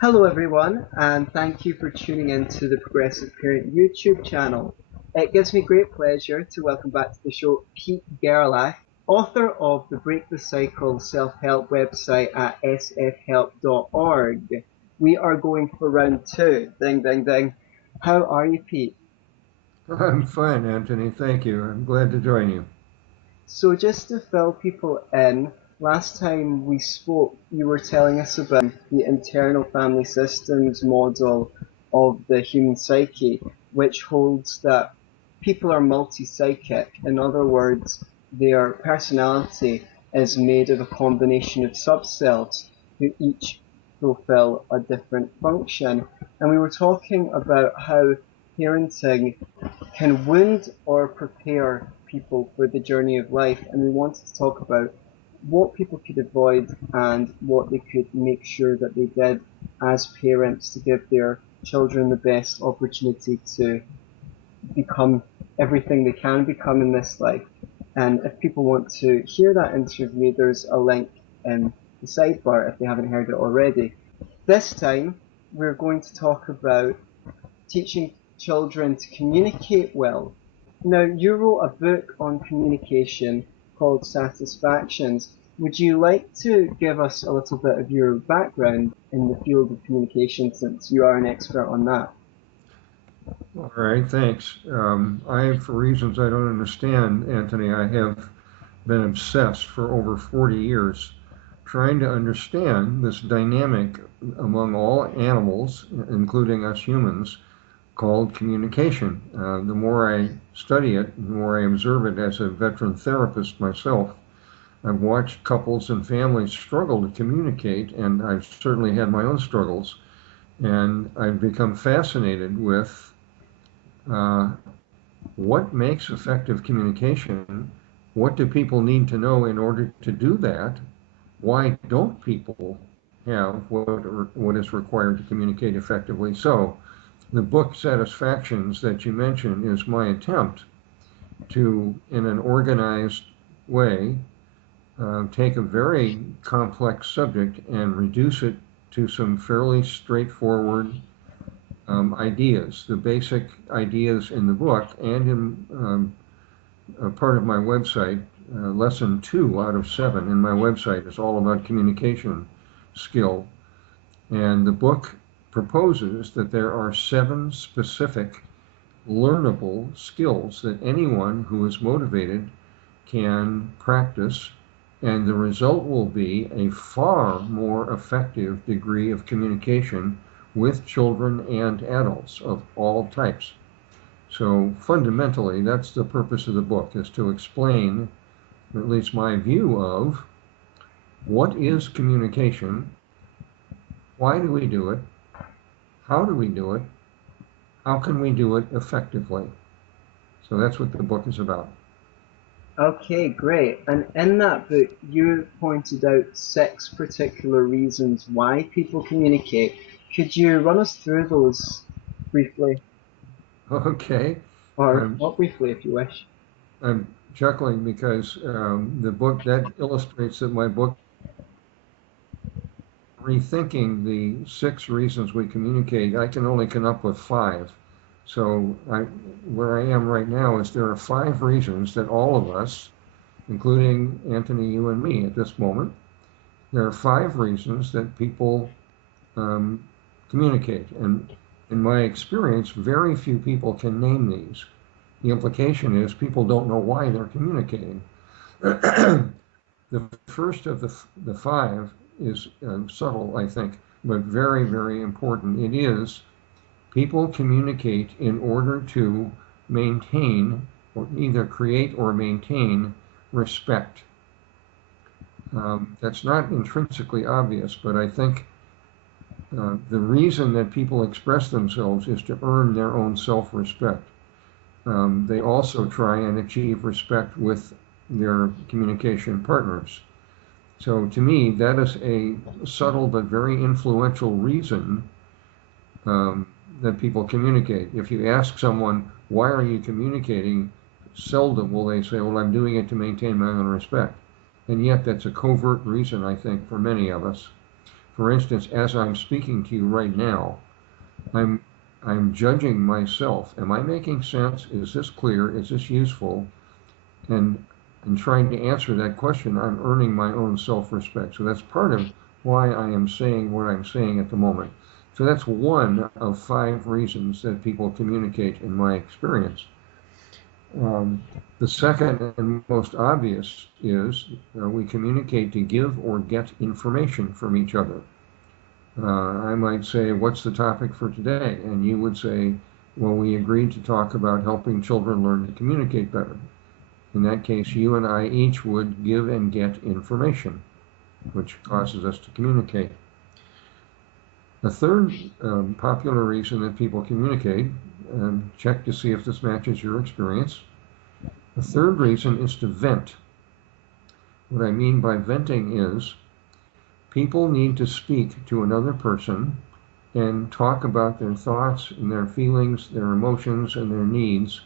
Hello everyone, and thank you for tuning in to the Progressive Parent YouTube channel. It gives me great pleasure to welcome back to the show Pete Gerlach, author of the Break the Cycle self-help website at sfhelp.org. We are going for round two. Ding, ding, ding. How are you, Pete? I'm fine, Anthony. Thank you. I'm glad to join you. So just to fill people in, last time we spoke, you were telling us about the internal family systems model of the human psyche, which holds that people are multi-psychic. In other words, their personality is made of a combination of subselves who each fulfill a different function. And we were talking about how parenting can wound or prepare people for the journey of life, and we wanted to talk about what people could avoid and what they could make sure that they did as parents to give their children the best opportunity to become everything they can become in this life. And if people want to hear that interview, there's a link in the sidebar if they haven't heard it already. This time, we're going to talk about teaching children to communicate well. Now, you wrote a book on communication called Satisfactions. Would you like to give us a little bit of your background in the field of communication since you are an expert on that? All right, thanks. For reasons I don't understand, Anthony, I have been obsessed for over 40 years trying to understand this dynamic among all animals, including us humans, called communication. The more I study it, the more I observe it as a veteran therapist myself. I've watched couples and families struggle to communicate, and I've certainly had my own struggles. And I've become fascinated with uh, what makes effective communication? What do people need to know in order to do that? Why don't people have what is required to communicate effectively? So, the book Satisfactions that you mentioned is my attempt to, in an organized way, take a very complex subject and reduce it to some fairly straightforward ideas, the basic ideas in the book and in a part of my website. Lesson 2 out of 7 in my website is all about communication skill. And the book proposes that there are 7 specific learnable skills that anyone who is motivated can practice, and the result will be a far more effective degree of communication with children and adults of all types. So fundamentally, that's the purpose of the book, is to explain, at least my view of, what is communication, why do we do it, how do we do it, how can we do it effectively. So that's what the book is about. Okay, great. And in that book, you pointed out 6 particular reasons why people communicate. Could you run us through those briefly, Okay. or I'm not briefly if you wish? I'm chuckling because the book that illustrates that my book rethinking the 6 reasons we communicate. I can only come up with 5. So where I am right now is there are 5 reasons that all of us, including Anthony, you and me at this moment, there are 5 reasons that people um, communicate. And in my experience, very few people can name these. The implication is people don't know why they're communicating. The first of the 5 is subtle, I think, but very, very important. It is people communicate in order to maintain, or either create or maintain, respect. That's not intrinsically obvious, but I think the reason that people express themselves is to earn their own self respect. They also try and achieve respect with their communication partners. So to me, that is a subtle but very influential reason um, that people communicate. If you ask someone, why are you communicating? Seldom will they say, well, I'm doing it to maintain my own respect. And yet that's a covert reason, I think, for many of us. For instance, as I'm speaking to you right now, I'm I'm judging myself. Am I making sense? Is this clear? Is this useful? And in trying to answer that question, I'm earning my own self-respect. So that's part of why I am saying what I'm saying at the moment. So that's one of 5 reasons that people communicate in my experience. Um, the second and most obvious is we communicate to give or get information from each other. I might say, what's the topic for today? And you would say, well, we agreed to talk about helping children learn to communicate better. In that case, you and I each would give and get information, which causes us to communicate. The third popular reason that people communicate, check to see if this matches your experience. The third reason is to vent. What I mean by venting is people need to speak to another person and talk about their thoughts and their feelings, their emotions, and their needs.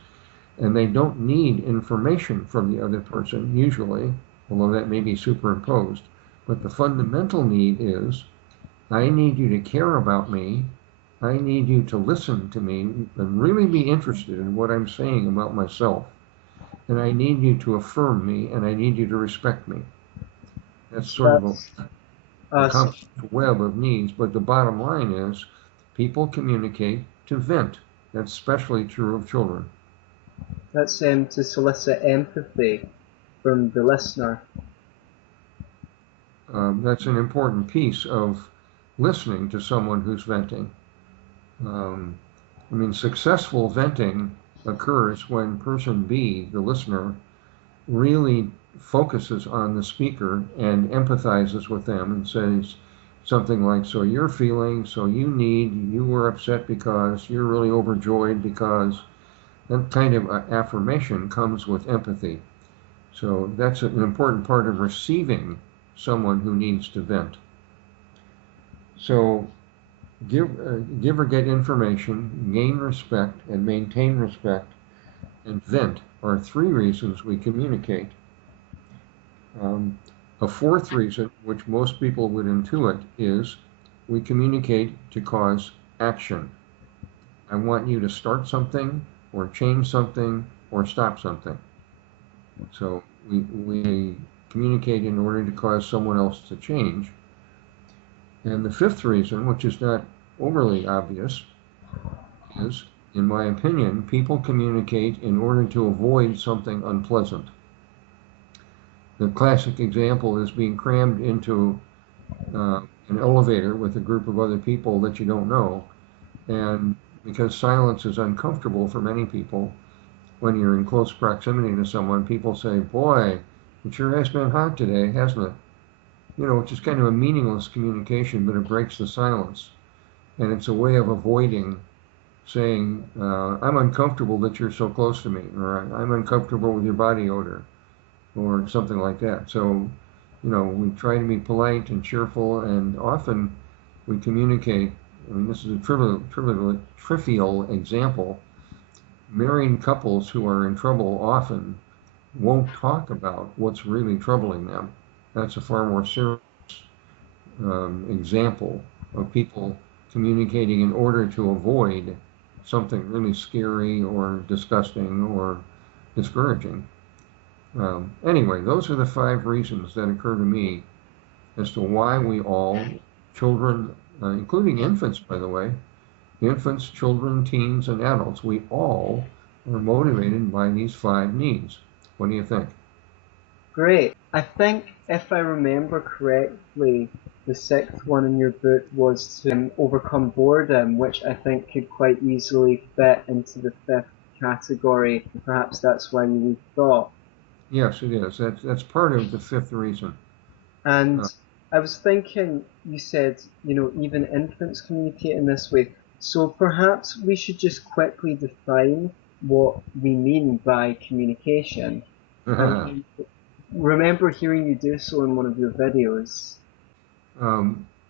And they don't need information from the other person, usually, although that may be superimposed. But the fundamental need is, I need you to care about me. I need you to listen to me and really be interested in what I'm saying about myself. And I need you to affirm me, and I need you to respect me. That's sort of That's a us. complex web of needs, but the bottom line is people communicate to vent. That's especially true of children. That's to solicit empathy from the listener. That's an important piece of listening to someone who's venting. Um, I mean, successful venting occurs when person B, the listener, really focuses on the speaker and empathizes with them and says something like, so you're feeling, so you were upset because, you're really overjoyed because. That kind of affirmation comes with empathy. So that's an important part of receiving someone who needs to vent. So give or get information, gain respect, and maintain respect, and vent are 3 reasons we communicate. A fourth reason, which most people would intuit, is we communicate to cause action. I want you to start something, or change something, or stop something. So we communicate in order to cause someone else to change. And the fifth reason, which is not overly obvious, is, in my opinion, people communicate in order to avoid something unpleasant. The classic example is being crammed into an elevator with a group of other people that you don't know. And because silence is uncomfortable for many people, when you're in close proximity to someone, people say, boy, it sure has been hot today, hasn't it? You know, which is kind of a meaningless communication, but it breaks the silence. And it's a way of avoiding saying, I'm uncomfortable that you're so close to me, or I'm uncomfortable with your body odor, or something like that. So, you know, we try to be polite and cheerful, and often we communicate. I mean, this is a trivial example. Married couples who are in trouble often won't talk about what's really troubling them. That's a far more serious example of people communicating in order to avoid something really scary or disgusting or discouraging. Anyway, those are the 5 reasons that occur to me as to why we all, children, including infants, by the way, infants, children, teens, and adults, we all are motivated by these 5 needs. What do you think? Great. I think if I remember correctly, the sixth one in your book was to overcome boredom, which I think could quite easily fit into the fifth category. Perhaps that's why you thought. Yes, it is. That's part of the 5th reason. And Uh, I was thinking, you said, even infants communicate in this way. So perhaps we should just quickly define what we mean by communication. I remember hearing you do so in one of your videos.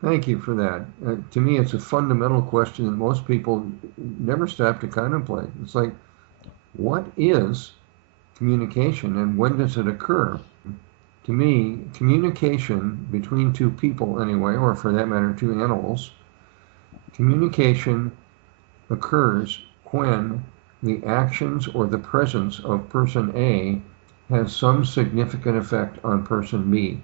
Thank you for that. To me, it's a fundamental question that most people never stop to contemplate. It's like, what is communication and when does it occur? to me, communication between two people anyway, or for that matter, two animals, communication occurs when the actions or the presence of person A has some significant effect on person B.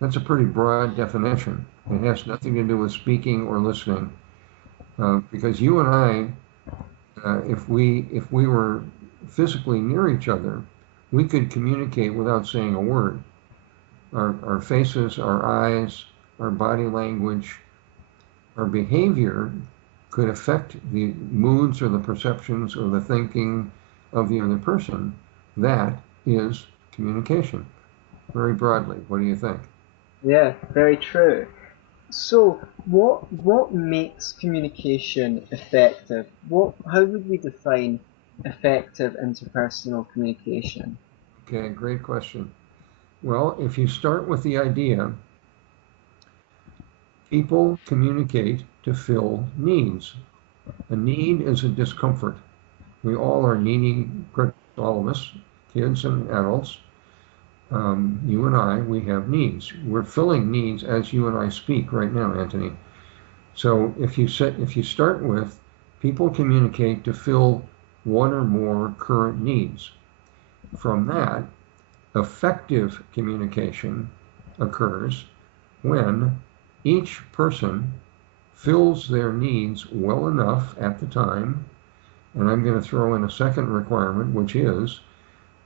That's a pretty broad definition. It has nothing to do with speaking or listening, because you and I, if we were physically near each other, we could communicate without saying a word. Our faces, our eyes, our body language, our behavior could affect the moods or the perceptions or the thinking of the other person. That is communication, very broadly. What do you think? Yeah, very true. So, what makes communication effective? How would we define effective interpersonal communication? Okay, great question. Well, if you start with the idea, people communicate to fill needs. A need is a discomfort. We all are needy, all of us, kids and adults. You and I, we have needs. We're filling needs as you and I speak right now, Anthony. So if you start with people communicate to fill one or more current needs. From that, effective communication occurs when each person fills their needs well enough at the time, and I'm going to throw in a second requirement, which is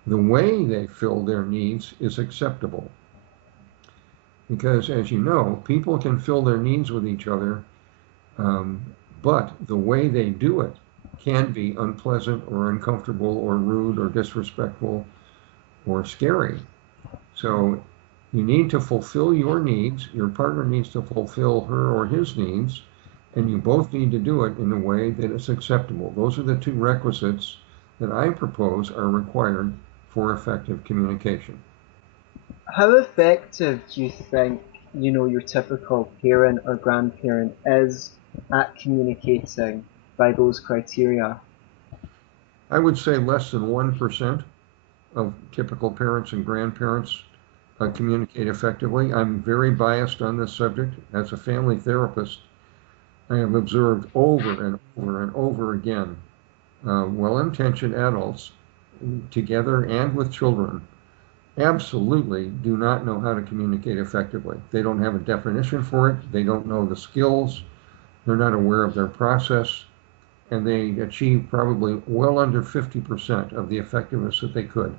the way they fill their needs is acceptable. Because as you know, people can fill their needs with each other, um, but the way they do it can be unpleasant or uncomfortable or rude or disrespectful or scary. So you need to fulfill your needs, your partner needs to fulfill her or his needs, and you both need to do it in a way that is acceptable. Those are the two requisites that I propose are required for effective communication. How effective do you think, your typical parent or grandparent is at communicating by those criteria? I would say less than 1% of typical parents and grandparents communicate effectively. I'm very biased on this subject. As a family therapist, I have observed over and over and over again well-intentioned adults, together and with children, absolutely do not know how to communicate effectively. They don't have a definition for it. They don't know the skills. They're not aware of their process. And they achieve probably well under 50% of the effectiveness that they could.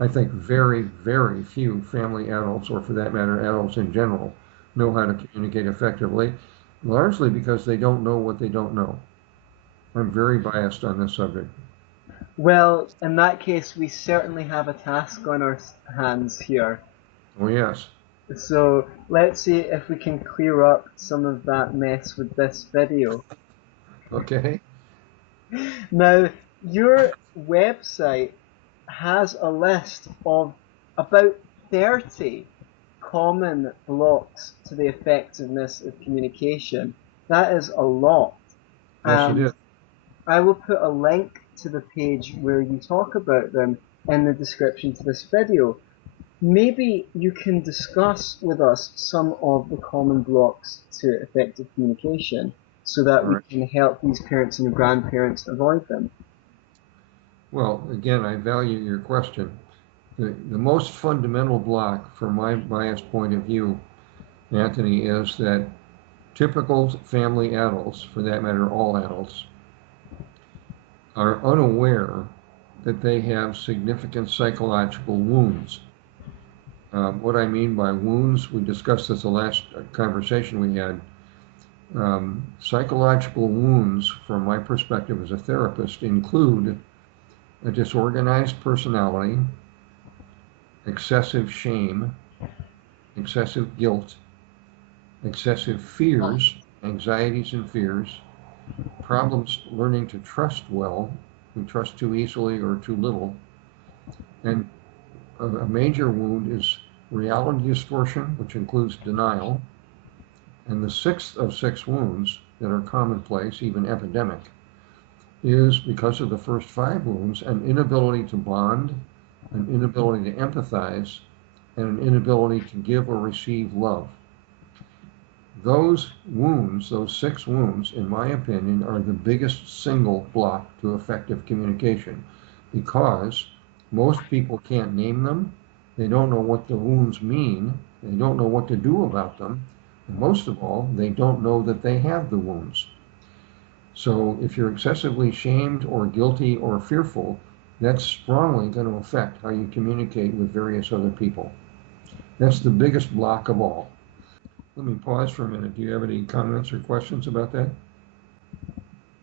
I think very, very few family adults, or for that matter, adults in general, know how to communicate effectively, largely because they don't know what they don't know. I'm very biased on this subject. Well, in that case, we certainly have a task on our hands here. Oh, yes. So let's see if we can clear up some of that mess with this video. Okay. Now, your website has a list of about 30 common blocks to the effectiveness of communication. That is a lot. Yes, it And is. I will put a link to the page where you talk about them in the description to this video. Maybe you can discuss with us some of the common blocks to effective communication so that All we right. can help these parents and grandparents avoid them. Well, again, I value your question. The most fundamental block from my biased point of view, Anthony, is that typical family adults, for that matter, all adults, are unaware that they have significant psychological wounds. What I mean by wounds, we discussed this the last conversation we had. Psychological wounds, from my perspective as a therapist, include a disorganized personality, excessive shame, excessive guilt, excessive fears, anxieties and fears, problems learning to trust well, we trust too easily or too little, and a major wound is reality distortion, which includes denial, and the sixth of six wounds that are commonplace, even epidemic, is because of the first five wounds, an inability to bond, an inability to empathize, and an inability to give or receive love. Those wounds, those 6 wounds, in my opinion, are the biggest single block to effective communication because most people can't name them. They don't know what the wounds mean. They don't know what to do about them. And most of all, they don't know that they have the wounds. So if you're excessively shamed or guilty or fearful, that's strongly going to affect how you communicate with various other people. That's the biggest block of all. Let me pause for a minute. Do you have any comments or questions about that?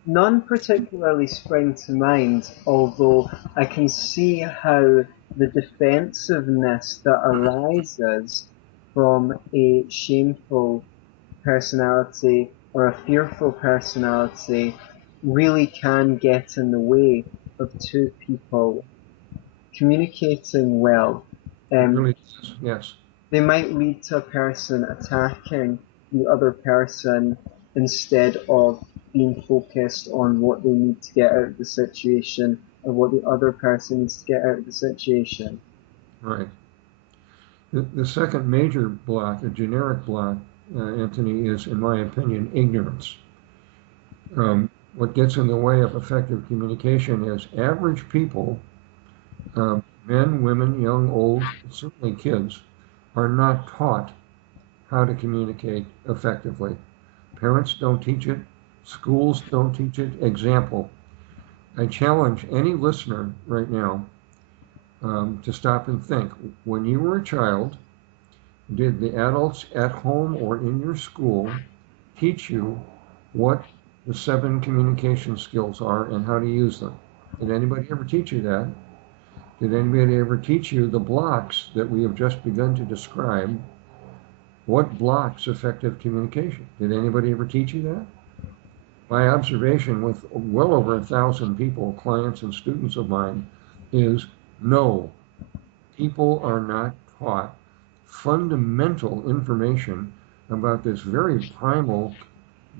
None particularly spring to mind, although I can see how the defensiveness that arises from a shameful personality or a fearful personality really can get in the way of two people communicating well. It Um, really is, yes. they might lead to a person attacking the other person instead of being focused on what they need to get out of the situation or what the other person needs to get out of the situation. Right. The second major block, a generic block, Anthony, is, in my opinion, ignorance. What gets in the way of effective communication is average people, men, women, young, old, certainly kids, are not taught how to communicate effectively. Parents don't teach it. Schools don't teach it. Example, I challenge any listener right now to stop and think. When you were a child, did the adults at home or in your school teach you what the 7 communication skills are and how to use them? Did anybody ever teach you that? Did anybody ever teach you the blocks that we have just begun to describe? What blocks effective communication? Did anybody ever teach you that? My observation with well over 1,000 people, clients and students of mine, is no, people are not taught fundamental information about this very primal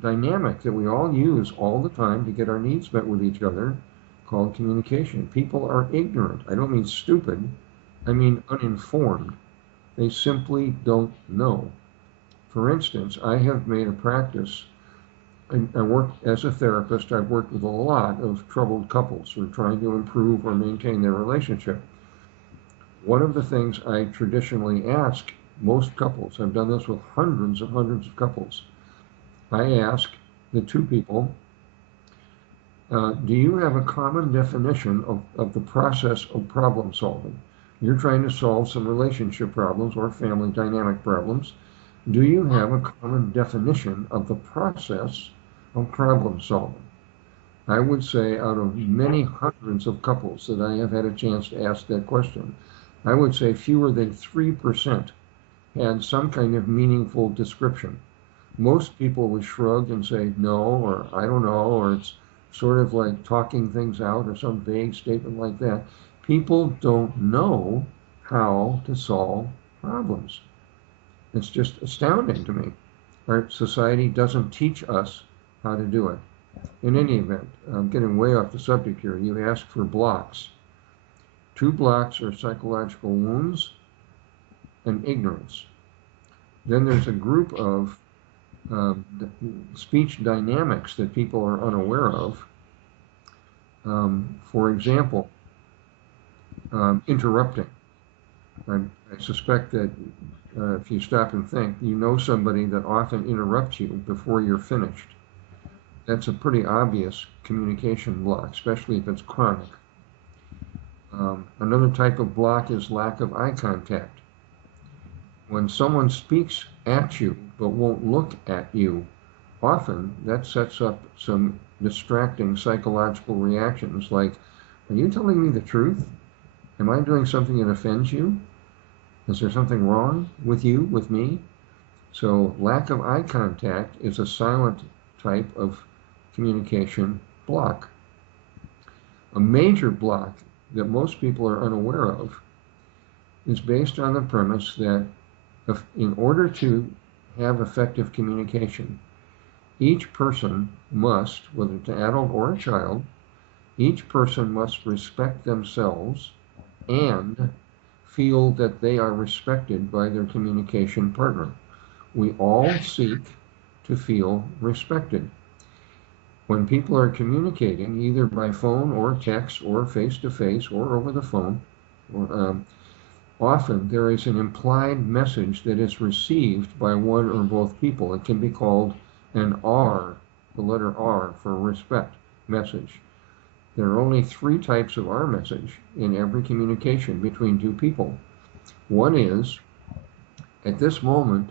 dynamic that we all use all the time to get our needs met with each other, called communication. People are ignorant. I don't mean stupid, I mean uninformed. They simply don't know. For instance, I have made a practice. I work as a therapist. I've worked with a lot of troubled couples who are trying to improve or maintain their relationship. One of the things I traditionally ask most couples, I've done this with hundreds of couples, I ask the 2 people, do you have a common definition of the process of problem solving? You're trying to solve some relationship problems or family dynamic problems. Do you have a common definition of the process of problem solving? I would say out of many hundreds of couples that I have had a chance to ask that question, I would say fewer than 3% had some kind of meaningful description. Most people would shrug and say no, or I don't know, or it's sort of like talking things out or some vague statement like that. People don't know how to solve problems. It's just astounding to me. Our society doesn't teach us how to do it. In any event, I'm getting way off the subject here. You asked for blocks. 2 blocks are psychological wounds and ignorance. Then there's a group of speech dynamics that people are unaware of. For example, interrupting. I suspect that if you stop and think, you know somebody that often interrupts you before you're finished. That's a pretty obvious communication block, especially if it's chronic. Another type of block is lack of eye contact. When someone speaks at you but won't look at you, often that sets up some distracting psychological reactions like, are you telling me the truth? Am I doing something that offends you? Is there something wrong with you, with me? So lack of eye contact is a silent type of communication block. A major block that most people are unaware of is based on the premise that in order to have effective communication, each person must, whether it's an adult or a child, each person must respect themselves and feel that they are respected by their communication partner. We all seek to feel respected. When people are communicating, either by phone or text or face to face or over the phone, often there is an implied message that is received by one or both people. It can be called an R, the letter R for respect message. There are only three types of R message in every communication between two people. One is, at this moment,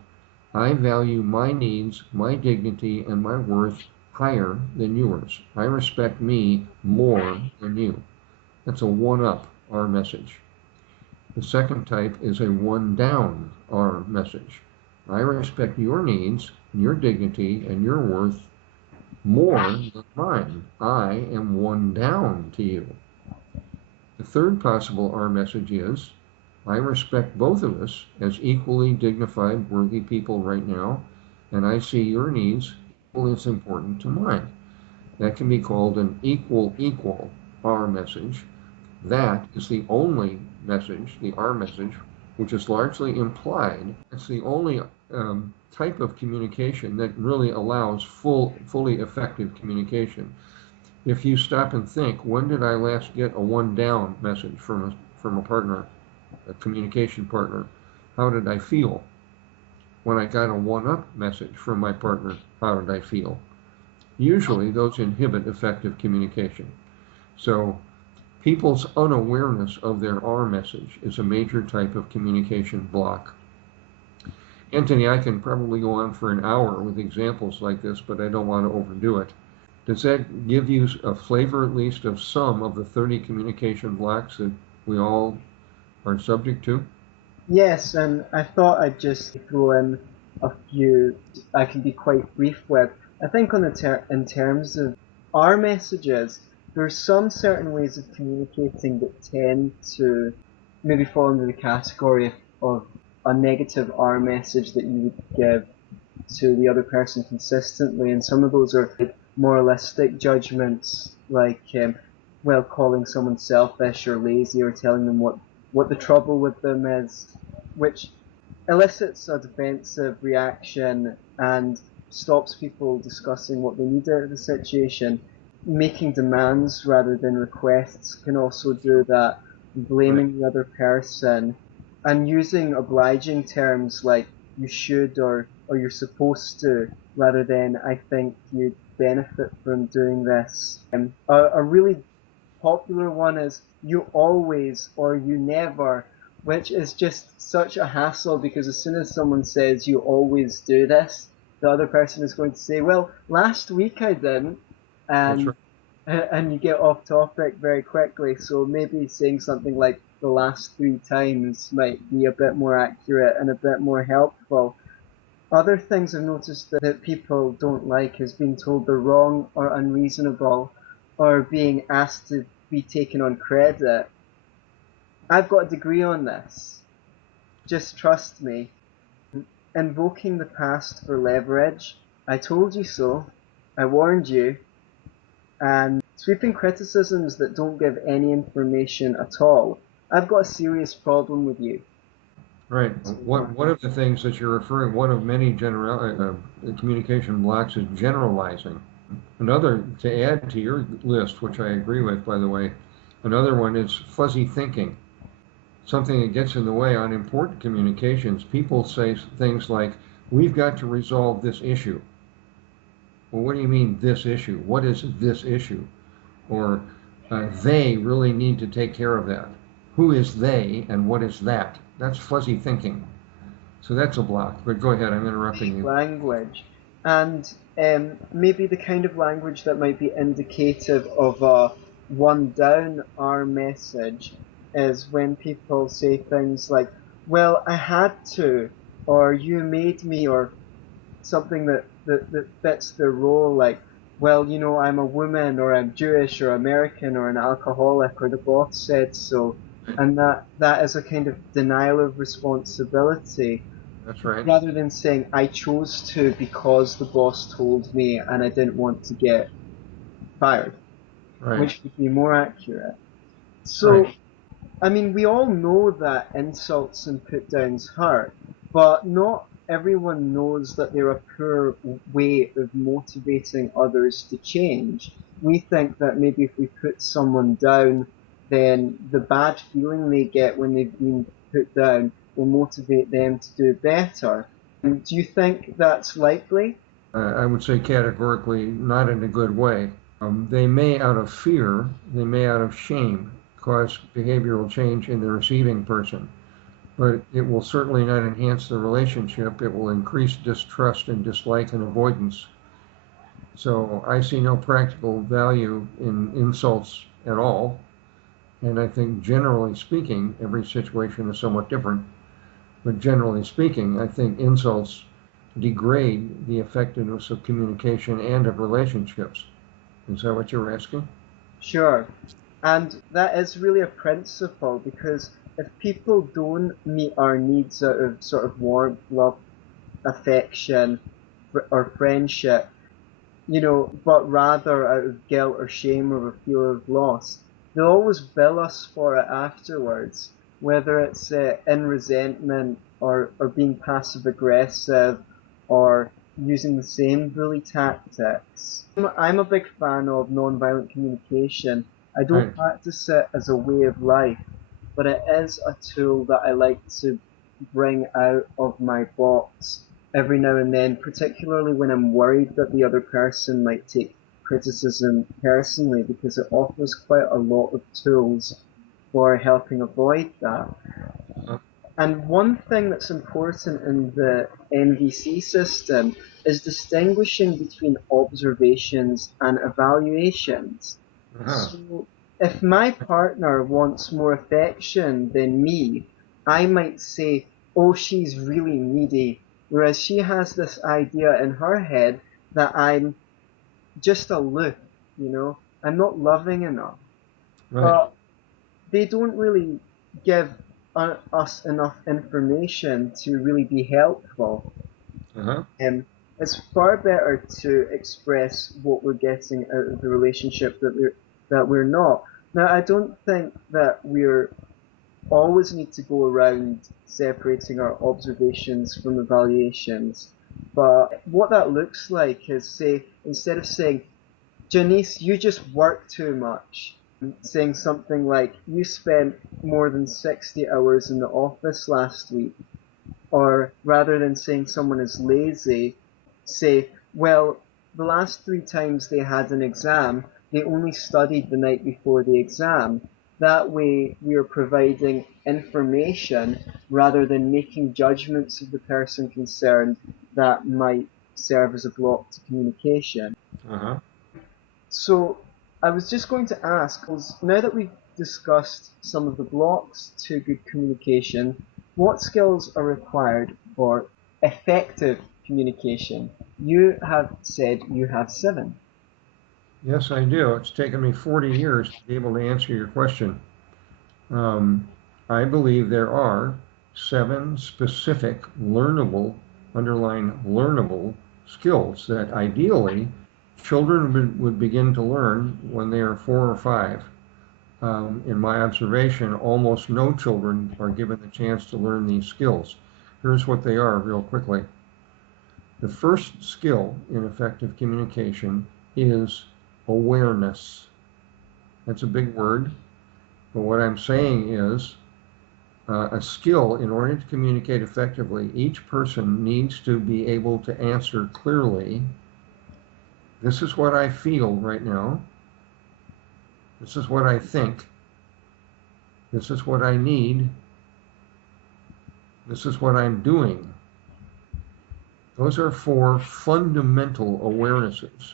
I value my needs, my dignity, and my worth higher than yours. I respect me more than you. That's a one-up R message. The second type is a one-down R message. I respect your needs, your dignity, and your worth more than mine. I am one down to you. The third possible R message is, I respect both of us as equally dignified, worthy people right now, and I see your needs equally as important to mine. That can be called an equal R message. That is the only message, the R message, which is largely implied. It's the only type of communication that really allows fully effective communication. If you stop and think, when did I last get a one down message from a partner, a communication partner? How did I feel? When I got a one up message from my partner, how did I feel? Usually those inhibit effective communication. So people's unawareness of their R message is a major type of communication block. Anthony, I can probably go on for an hour with examples like this, but I don't want to overdo it. Does that give you a flavor, at least, of some of the 30 communication blocks that we all are subject to? Yes, and I thought I'd just throw in a few I can be quite brief with. I think in terms of our messages, there's some certain ways of communicating that tend to maybe fall under the category of a negative R message that you would give to the other person consistently, and some of those are moralistic judgments, like calling someone selfish or lazy, or telling them what the trouble with them is, which elicits a defensive reaction and stops people discussing what they need out of the situation. Making demands rather than requests can also do that. Right. Blaming the other person and using obliging terms like you should or you're supposed to rather than I think you'd benefit from doing this. A really popular one is you always or you never, which is just such a hassle because as soon as someone says you always do this, the other person is going to say, well, last week I didn't, That's and right. and you get off topic very quickly. So maybe saying something like the last 3 times might be a bit more accurate and a bit more helpful. Other things I've noticed that people don't like is being told they're wrong or unreasonable or being asked to be taken on credit. I've got a degree on this. Just trust me. Invoking the past for leverage. I told you so. I warned you. And sweeping criticisms that don't give any information at all. I've got a serious problem with you. Right. One of the things that you're referring, one of many communication blocks is generalizing. Another, to add to your list, which I agree with, by the way, another one is fuzzy thinking. Something that gets in the way on important communications. People say things like, we've got to resolve this issue. Well, what do you mean this issue? What is this issue? Or they really need to take care of that. Who is they and what is that? That's fuzzy thinking. So that's a block. But go ahead, I'm interrupting you. Language. And maybe the kind of language that might be indicative of a one down R message is when people say things like, well, I had to, or you made me, or something that fits their role, like, well, I'm a woman, or I'm Jewish, or American, or an alcoholic, or the boss said so. And that is a kind of denial of responsibility That's right. rather than saying I chose to because the boss told me and I didn't want to get fired, Right. which would be more accurate. So Right. I mean, we all know that insults and put downs hurt, but not everyone knows that they're a poor way of motivating others to change. We think that maybe if we put someone down, then the bad feeling they get when they've been put down will motivate them to do better. Do you think that's likely? I would say categorically not in a good way. They may, out of fear, they may, out of shame, cause behavioral change in the receiving person, but it will certainly not enhance the relationship. It will increase distrust and dislike and avoidance. So I see no practical value in insults at all. And I think generally speaking, every situation is somewhat different, but generally speaking, I think insults degrade the effectiveness of communication and of relationships. Is that what you're asking? Sure. And that is really a principle because if people don't meet our needs out of sort of warmth, love, affection, or friendship, but rather out of guilt or shame or a fear of loss, they'll always bill us for it afterwards, whether it's in resentment or being passive aggressive or using the same bully tactics. I'm a big fan of nonviolent communication. I don't Right. practice it as a way of life, but it is a tool that I like to bring out of my box every now and then, particularly when I'm worried that the other person might take criticism personally, because it offers quite a lot of tools for helping avoid that. Uh, And one thing that's important in the NVC system is distinguishing between observations and evaluations. uh-huh. So if my partner wants more affection than me, I might say, oh, she's really needy, whereas she has this idea in her head that I'm just aloof, I'm not loving enough. Right. But they don't really give us enough information to really be helpful. Uh-huh. It's far better to express what we're getting out of the relationship that we're not. Now, I don't think that we're always need to go around separating our observations from evaluations. But what that looks like is, say, instead of saying, Janice, you just work too much. Saying something like, you spent more than 60 hours in the office last week. Or rather than saying someone is lazy, say, well, the last 3 times they had an exam, they only studied the night before the exam. That way, we are providing information rather than making judgments of the person concerned that might serve as a block to communication. Uh-huh. So I was just going to ask, now that we've discussed some of the blocks to good communication, what skills are required for effective communication? You have said you have 7. Yes, I do. It's taken me 40 years to be able to answer your question. Um, I believe there are 7 specific learnable, underline learnable skills that ideally children would begin to learn when they are 4 or 5. In my observation, almost no children are given the chance to learn these skills. Here's what they are, real quickly. The first skill in effective communication is awareness. That's a big word, but what I'm saying is a skill in order to communicate effectively, each person needs to be able to answer clearly, this is what I feel right now, this is what I think, this is what I need, this is what I'm doing. Those are 4 fundamental awarenesses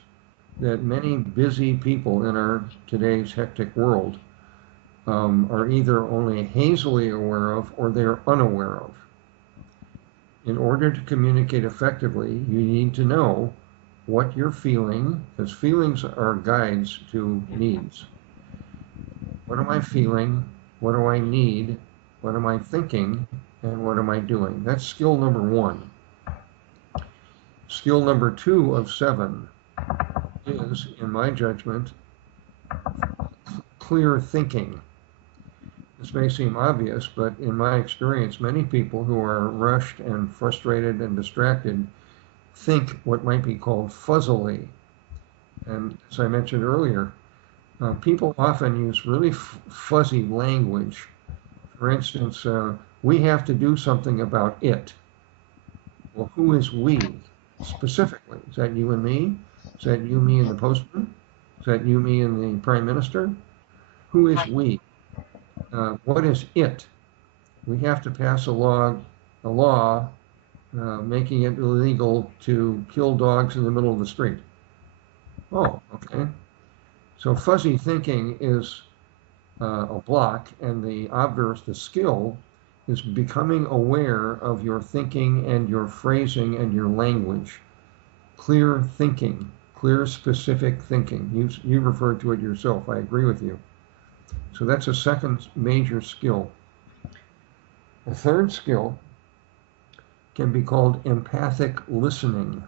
that many busy people in our today's hectic world are either only hazily aware of or they're unaware of. In order to communicate effectively, you need to know what you're feeling, because feelings are guides to needs. What am I feeling? What do I need? What am I thinking? And what am I doing? That's skill number 1. Skill number 2 of 7 is, in my judgment, clear thinking. This may seem obvious, but in my experience, many people who are rushed and frustrated and distracted think what might be called fuzzily. And as I mentioned earlier, people often use really fuzzy language. For instance, we have to do something about it. Well, who is we specifically? Is that you and me? Is that you, me, and the postman? Is that you, me, and the prime minister? Who is we? What is it? We have to pass a law making it illegal to kill dogs in the middle of the street. Oh, okay. So fuzzy thinking is a block, and the obverse, the skill, is becoming aware of your thinking and your phrasing and your language. Clear thinking, clear specific thinking. You referred to it yourself. I agree with you. So that's a second major skill. A third skill can be called empathic listening.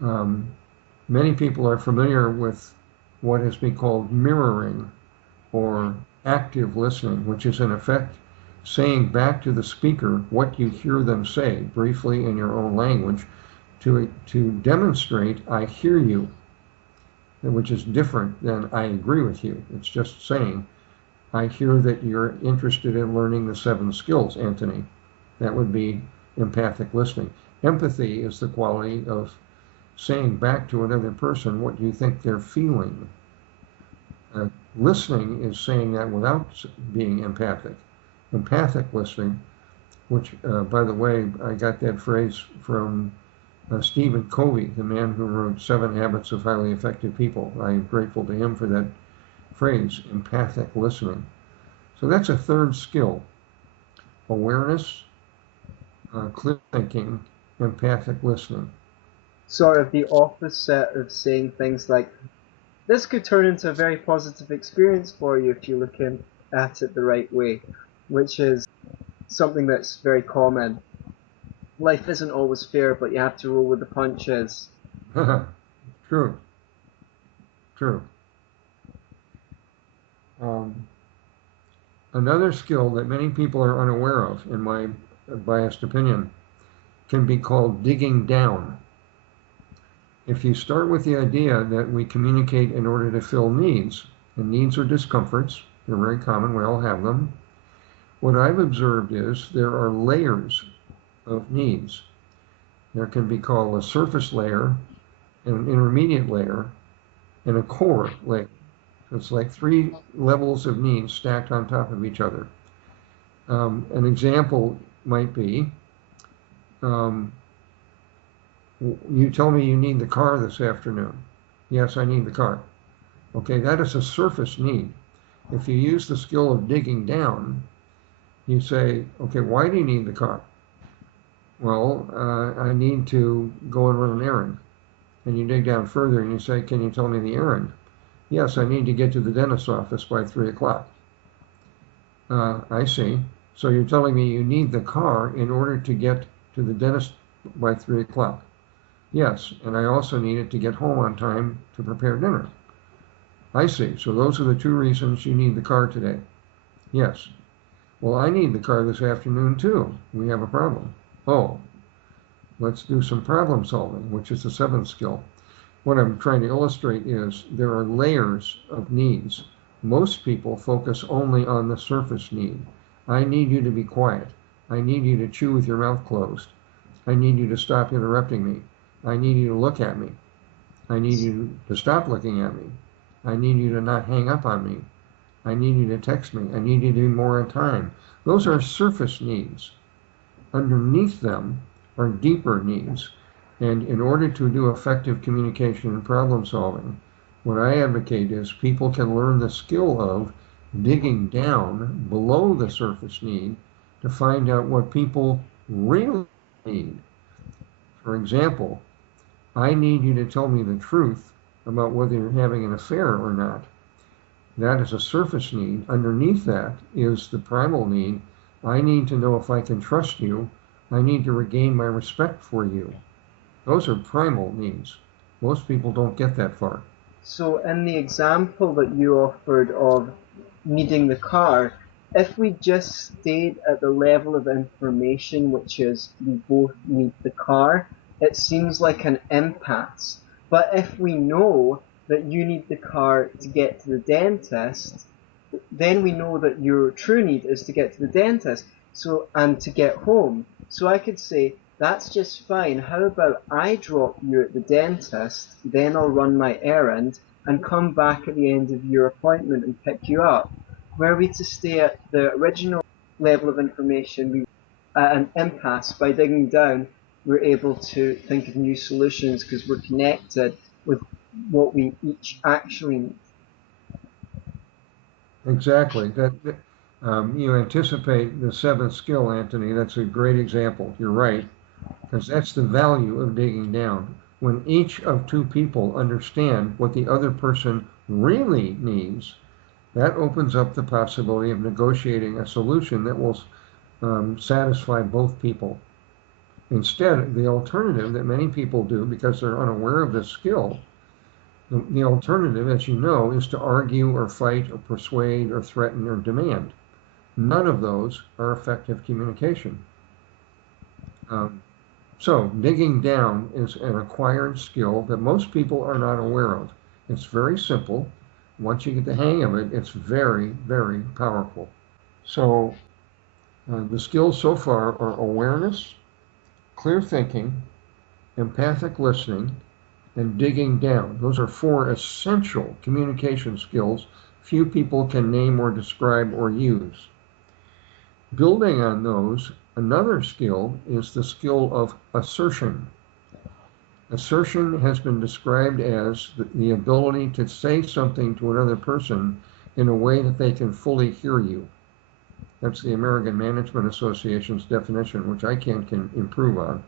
Many people are familiar with what has been called mirroring or active listening, which is in effect saying back to the speaker what you hear them say briefly in your own language to demonstrate I hear you, which is different than I agree with you. It's just saying I hear that you're interested in learning the 7 skills, Anthony. That would be empathic listening. Empathy is the quality of saying back to another person what you think they're feeling. Listening is saying that without being empathic. Empathic listening, which, by the way, I got that phrase from Stephen Covey, the man who wrote 7 Habits of Highly Effective People. I'm grateful to him for that phrase, empathic listening. So that's a third skill. Awareness, clear thinking, empathic listening. Sort of the opposite of saying things like, this could turn into a very positive experience for you if you look at it the right way, which is something that's very common. Life isn't always fair, but you have to roll with the punches. True. True. Another skill that many people are unaware of, in my biased opinion, can be called digging down. If you start with the idea that we communicate in order to fill needs, and needs are discomforts, they're very common, we all have them. What I've observed is there are layers of needs. There can be called a surface layer, an intermediate layer, and a core layer. So it's like 3 levels of needs stacked on top of each other. An example might be, you tell me you need the car this afternoon. Yes, I need the car. Okay, that is a surface need. If you use the skill of digging down, you say, okay, why do you need the car? Well, I need to go and run an errand. And you dig down further and you say, can you tell me the errand? Yes, I need to get to the dentist's office by 3 o'clock. I see. So you're telling me you need the car in order to get to the dentist by 3 o'clock. Yes, and I also need it to get home on time to prepare dinner. I see. So those are the 2 reasons you need the car today. Yes. Well, I need the car this afternoon too. We have a problem. Oh, let's do some problem solving, which is the 7th skill. What I'm trying to illustrate is there are layers of needs. Most people focus only on the surface need. I need you to be quiet. I need you to chew with your mouth closed. I need you to stop interrupting me. I need you to look at me. I need you to stop looking at me. I need you to not hang up on me. I need you to text me. I need you to be more on time. Those are surface needs. Underneath them are deeper needs. And in order to do effective communication and problem solving, what I advocate is people can learn the skill of digging down below the surface need to find out what people really need. For example, I need you to tell me the truth about whether you're having an affair or not. That is a surface need. Underneath that is the primal need. I need to know if I can trust you. I need to regain my respect for you. Those are primal needs. Most people don't get that far. So in the example that you offered of needing the car, if we just stayed at the level of information, which is we both need the car, it seems like an impasse. But if we know that you need the car to get to the dentist, then we know that your true need is to get to the dentist, so and to get home. So I could say, that's just fine. How about I drop you at the dentist, then I'll run my errand and come back at the end of your appointment and pick you up. Were we to stay at the original level of information, we at an impasse. By digging down, we're able to think of new solutions because we're connected with what we each actually need. Exactly. You anticipate the seventh skill, Anthony. That's a great example. You're right, because that's the value of digging down. When each of two people understand what the other person really needs, that opens up the possibility of negotiating a solution that will satisfy both people. Instead, the alternative that many people do because they're unaware of this skill, the alternative, as you know, is to argue or fight or persuade or threaten or demand. None of those are effective communication. Um, so, digging down is an acquired skill that most people are not aware of. It's very simple. Once you get the hang of it, it's very, very powerful. So, the skills so far are awareness, clear thinking, empathic listening, and digging down. Those are four essential communication skills few people can name or describe or use. Building on those, another skill is the skill of assertion. Assertion has been described as the ability to say something to another person in a way that they can fully hear you. That's the American Management Association's definition, which I can improve on.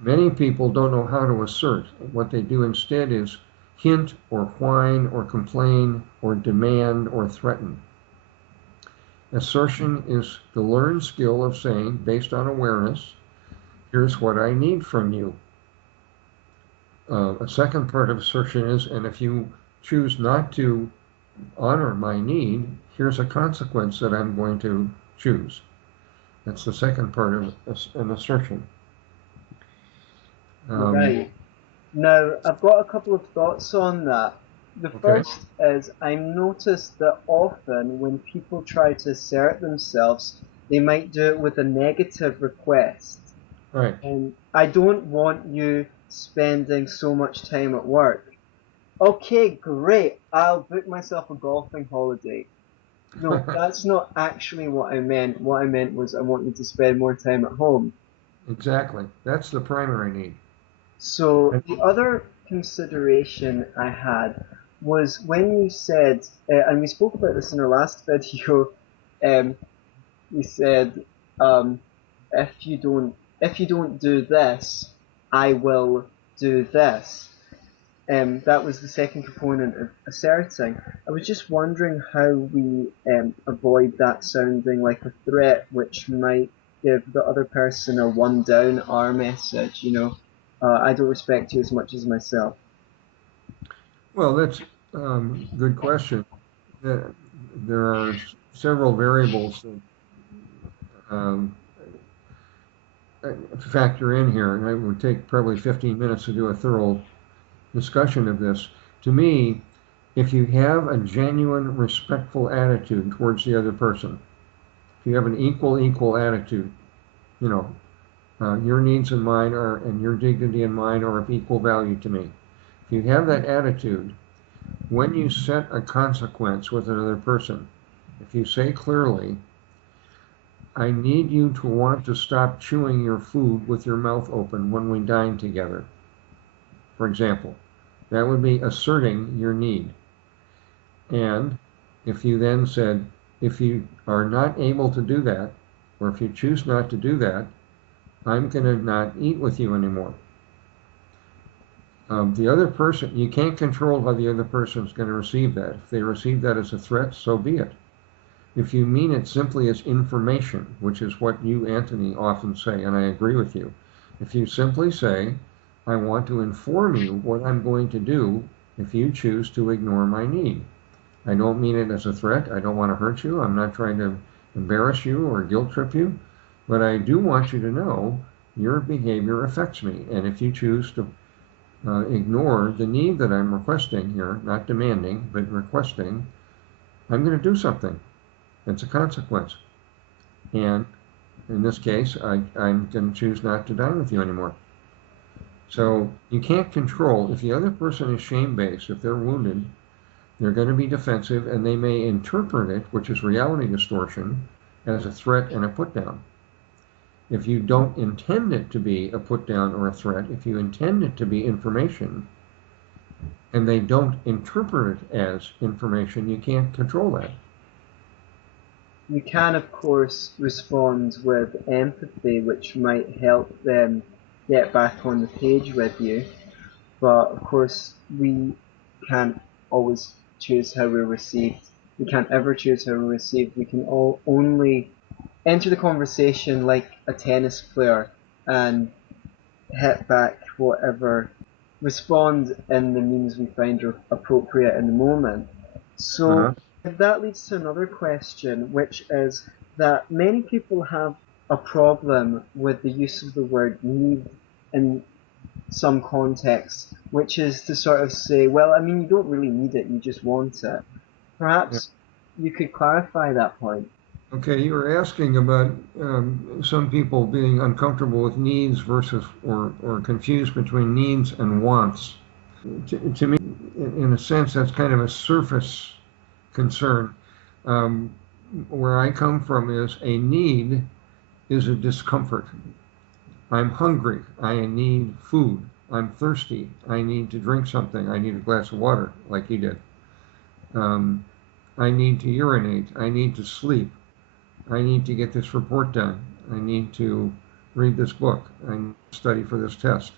Many people don't know how to assert. What they do instead is hint or whine or complain or demand or threaten. Assertion is the learned skill of saying, based on awareness, here's what I need from you. A second part of assertion is, and if you choose not to honor my need, here's a consequence that I'm going to choose. That's the second part of an assertion. Right. Now, I've got a couple of thoughts on that. The Okay. first is I noticed that often when people try to assert themselves, they might do it with a negative request. Right. I don't want you spending so much time at work. Okay, great. I'll book myself a golfing holiday. No, that's not actually what I meant. What I meant was I want you to spend more time at home. Exactly. That's the primary need. So And, the other consideration I had was when you said, and we spoke about this in our last video, um, you said, um, if you don't do this, I will do this. That was the second component of asserting. I was just wondering how we avoid that sounding like a threat, which might give the other person a one down R message, I don't respect you as much as myself. well, that's a good question. There are several variables that um, factor in here, and it would take probably 15 minutes to do a thorough discussion of this. To me, if you have a genuine, respectful attitude towards the other person, if you have an equal attitude, you know, your needs and mine are, and your dignity and mine are of equal value to me. If you have that attitude, when you set a consequence with another person, if you say clearly, I need you to want to stop chewing your food with your mouth open when we dine together, for example, that would be asserting your need. And if you then said, if you are not able to do that, or if you choose not to do that, I'm going to not eat with you anymore. The other person, you can't control how the other person is going to receive that. If they receive that as a threat, so be it. If you mean it simply as information, which is what you, Anthony, often say, and I agree with you, if you simply say, I want to inform you what I'm going to do if you choose to ignore my need, I don't mean it as a threat. I don't want to hurt you. I'm not trying to embarrass you or guilt trip you. But I do want you to know your behavior affects me. And if you choose to ignore the need that I'm requesting here, not demanding, but requesting, I'm going to do something. It's a consequence. And in this case, I'm going to choose not to dine with you anymore. So you can't control, if the other person is shame-based, if they're wounded, they're going to be defensive and they may interpret it, which is reality distortion, as a threat and a put-down. If you don't intend it to be a put-down or a threat, if you intend it to be information, and they don't interpret it as information, you can't control that. You can, of course, respond with empathy, which might help them get back on the page with you. But of course, we can't always choose how we're received. We can't ever choose how we're received. We can only enter the conversation like a tennis player and hit back whatever, respond in the means we find appropriate in the moment. So Uh-huh. that leads to another question, which is that many people have a problem with the use of the word need in some contexts, which is to sort of say, well, I mean, you don't really need it, you just want it. Yeah. Perhaps you could clarify that point. Okay, you were asking about some people being uncomfortable with needs versus or confused between needs and wants. To me, in a sense, that's kind of a surface concern. Um, where I come from is a need is a discomfort. I'm hungry. I need food. I'm thirsty. I need to drink something. I need a glass of water, like you did. Um, I need to urinate. I need to sleep. I need to get this report done. I need to read this book. I need to study for this test.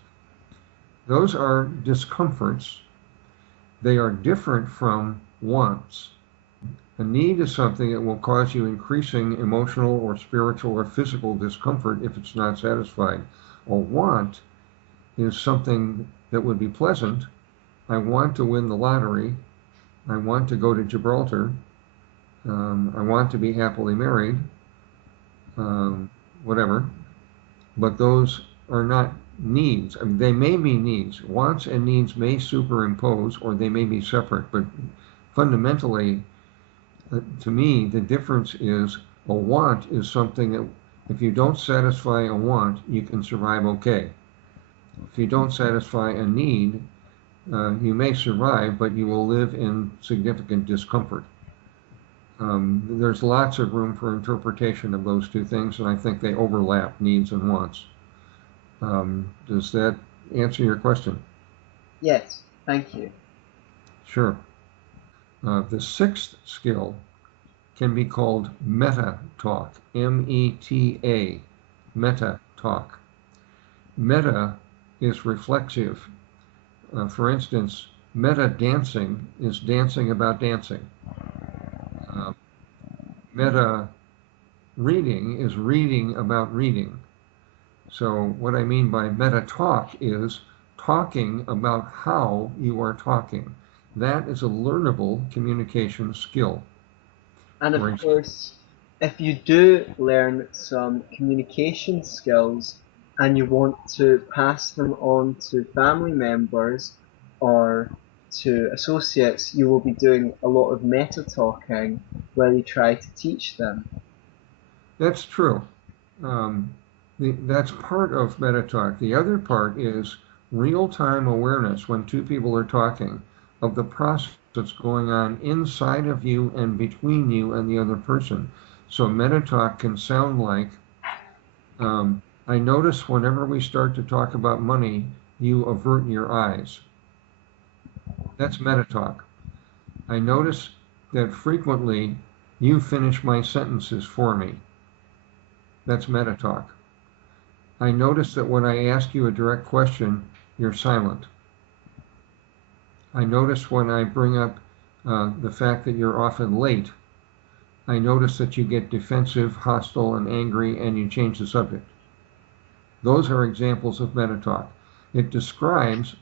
Those are discomforts. They are different from wants. A need is something that will cause you increasing emotional or spiritual or physical discomfort if it's not satisfied. A want is something that would be pleasant. I want to win the lottery. I want to go to Gibraltar. I want to be happily married. Um, whatever. But those are not needs. I mean, they may be needs. Wants and needs may superimpose or they may be separate. But fundamentally, to me, the difference is a want is something that if you don't satisfy a want, you can survive okay. If you don't satisfy a need, you may survive, but you will live in significant discomfort. There's lots of room for interpretation of those two things, and I think they overlap, needs and wants. Does that answer your question? Yes, thank you. Sure. The sixth skill can be called meta talk, M-E-T-A, meta talk. Meta is reflexive. For instance, meta dancing is dancing about dancing. Uh, Meta reading is reading about reading. So what I mean by meta talk is talking about how you are talking. That is a learnable communication skill. And of For example, course, if you do learn some communication skills and you want to pass them on to family members or to associates, you will be doing a lot of meta talking where you try to teach them. that's true. Um, that's part of meta talk. The other part is real-time awareness when two people are talking of the process that's going on inside of you and between you and the other person. So meta talk can sound like, I notice whenever we start to talk about money, you avert your eyes. That's meta talk. I notice that frequently you finish my sentences for me. That's meta talk. I notice that when I ask you a direct question, you're silent. I notice when I bring up the fact that you're often late, I notice that you get defensive, hostile, and angry, and you change the subject. Those are examples of meta talk. It describes,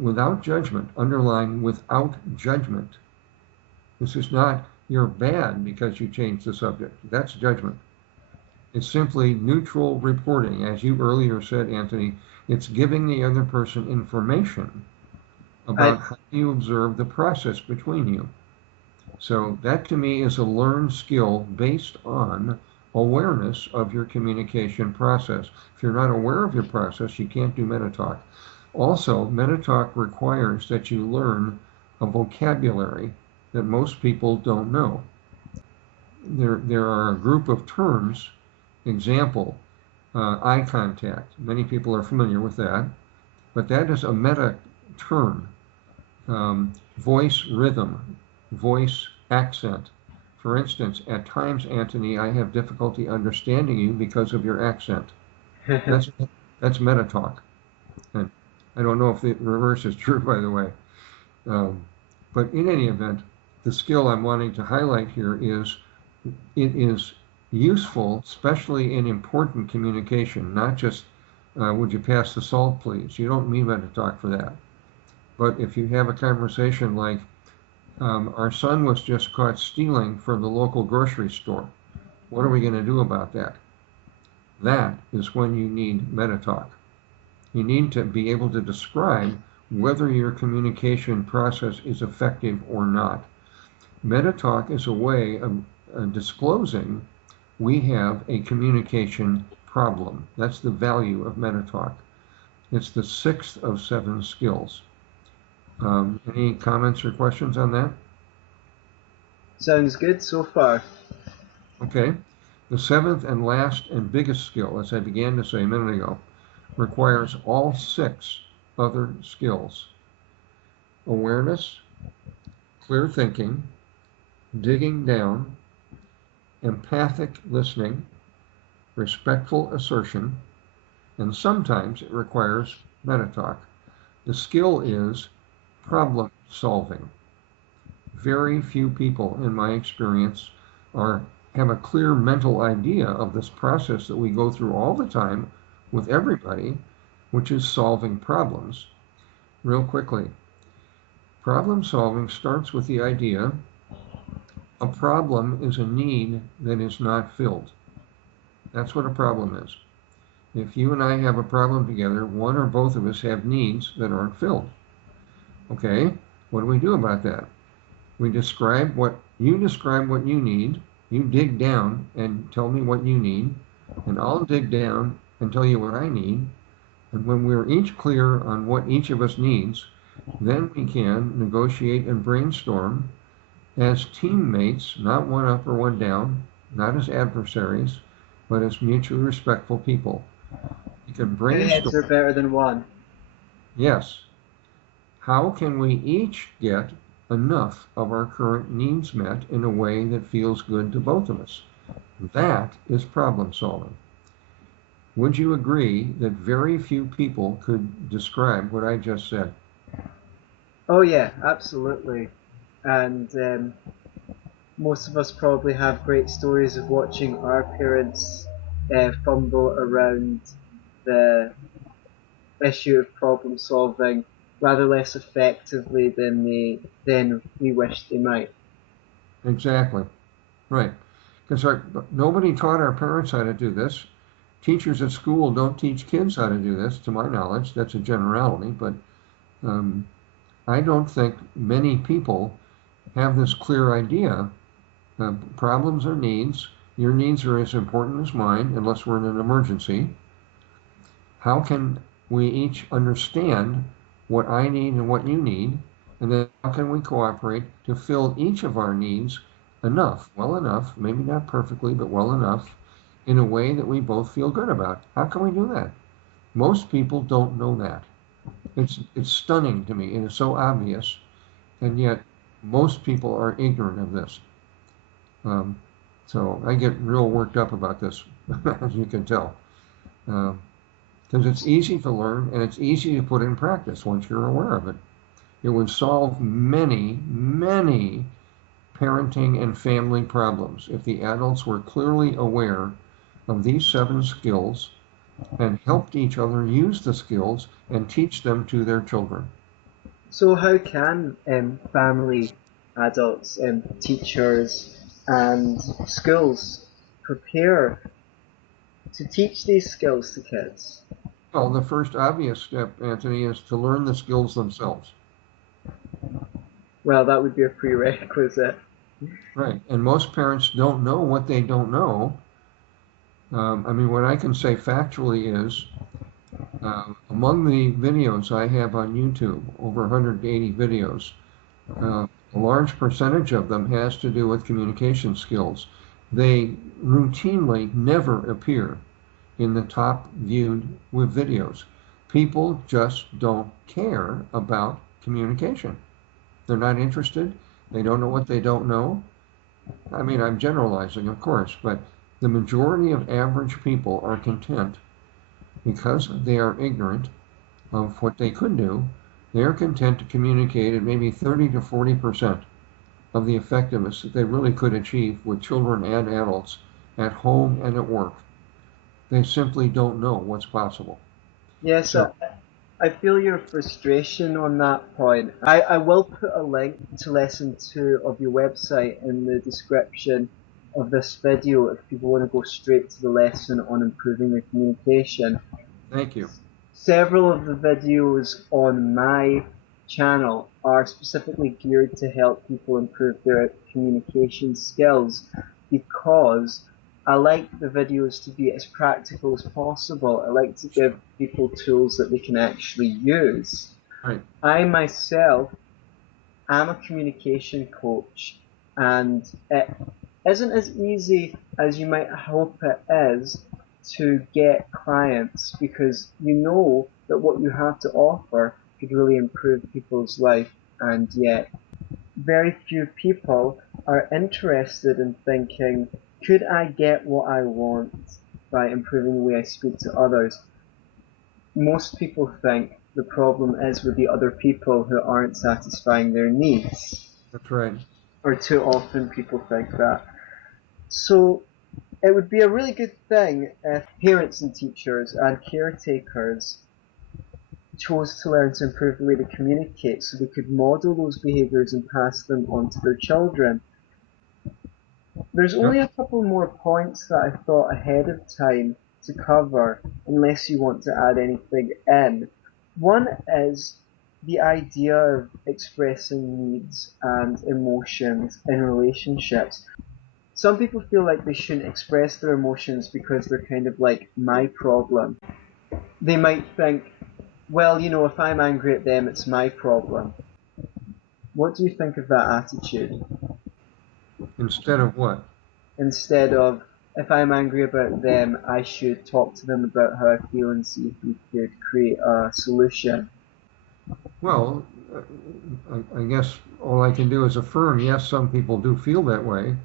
without judgment, underlying without judgment, This is not you're bad because you changed the subject. That's judgment. It's simply neutral reporting. As you earlier said, Anthony, it's giving the other person information I about how you observe the process between you. So that to me is a learned skill based on awareness of your communication process. If you're not aware of your process, you can't do meta talk. Also, meta talk requires that you learn a vocabulary that most people don't know. There are a group of terms, example, eye contact. Many people are familiar with that, but that is a meta term. Voice rhythm, voice accent. For instance, at times, Anthony, I have difficulty understanding you because of your accent. That's that's meta talk. And I don't know if the reverse is true, by the way. Um, but in any event, the skill I'm wanting to highlight here is it is useful, especially in important communication, not just would you pass the salt, please? You don't mean meta talk for that. But if you have a conversation like, our son was just caught stealing from the local grocery store. What are we going to do about that? That is when you need meta talk. You need to be able to describe whether your communication process is effective or not. Meta talk is a way of disclosing we have a communication problem. That's the value of meta talk. It's the sixth of 7 skills. Any comments or questions on that? Sounds good so far. Okay. The seventh and last and biggest skill, as I began to say a minute ago, requires all 6 other skills: awareness, clear thinking, digging down, empathic listening, respectful assertion, and sometimes it requires meta talk. The skill is problem solving. Very few people, in my experience, have a clear mental idea of this process that we go through all the time with everybody, which is solving problems. Real quickly, problem solving starts with the idea a problem is a need that is not filled. That's what a problem is. If you and I have a problem together, one or both of us have needs that aren't filled. Okay, what do we do about that? We describe what you need. You dig down and tell me what you need, and I'll dig down and tell you what I need. And when we're each clear on what each of us needs, then we can negotiate and brainstorm as teammates, not one up or one down, not as adversaries, but as mutually respectful people. You can 2 heads are brainstorm. better than 1. Yes. How can we each get enough of our current needs met in a way that feels good to both of us? That is problem solving. Would you agree that very few people could describe what I just said? Oh yeah, absolutely. And most of us probably have great stories of watching our parents fumble around the issue of problem solving rather less effectively than we wish they might. Exactly. Right. Because nobody taught our parents how to do this. Teachers at school don't teach kids how to do this, to my knowledge. That's a generality, but um, I don't think many people have this clear idea. Problems are needs. Your needs are as important as mine, unless we're in an emergency. How can we each understand what I need and what you need? And then how can we cooperate to fill each of our needs well enough, maybe not perfectly, but well enough, in a way that we both feel good about? How can we do that? Most people don't know that. It's stunning to me. It is so obvious, and yet most people are ignorant of this. Um, so I get real worked up about this, as you can tell, because it's easy to learn and it's easy to put in practice once you're aware of it. It would solve many, many parenting and family problems if the adults were clearly aware of these 7 skills and helped each other use the skills and teach them to their children. So how can family adults and teachers and schools prepare to teach these skills to kids? Well, the first obvious step, Anthony, is to learn the skills themselves. Well, that would be a prerequisite. Right. And most parents don't know what they don't know. I mean, what I can say factually is among the videos I have on YouTube, over 180 videos, a large percentage of them has to do with communication skills. They routinely never appear in the top viewed with videos. People just don't care about communication. They're not interested. They don't know what they don't know. I mean, I'm generalizing, of course, but the majority of average people are content because they are ignorant of what they could do. They are content to communicate at maybe 30 to 40% of the effectiveness that they really could achieve with children and adults at home and at work. They simply don't know what's possible. Yes, So, I feel your frustration on that point. I will put a link to lesson 2 of your website in the description of this video if people want to go straight to the lesson on improving their communication. thank you. Several of the videos on my channel are specifically geared to help people improve their communication skills because I like the videos to be as practical as possible. I like to give people tools that they can actually use. Right. I myself am a communication coach, and it isn't as easy as you might hope it is to get clients because you know that what you have to offer could really improve people's life, and yet very few people are interested in thinking, could I get what I want by improving the way I speak to others? Most people think the problem is with the other people who aren't satisfying their needs. That's right. Or too often people think that. So it would be a really good thing if parents and teachers and caretakers chose to learn to improve the way they communicate so they could model those behaviours and pass them on to their children. There's only Yep. a couple more points that I thought ahead of time to cover, unless you want to add anything in. One is the idea of expressing needs and emotions in relationships. Some people feel like they shouldn't express their emotions because they're kind of like my problem. They might think, well, if I'm angry at them, it's my problem. What do you think of that attitude? Instead of what? Instead of, if I'm angry about them, I should talk to them about how I feel and see if we could create a solution. Well, I guess all I can do is affirm, yes, some people do feel that way.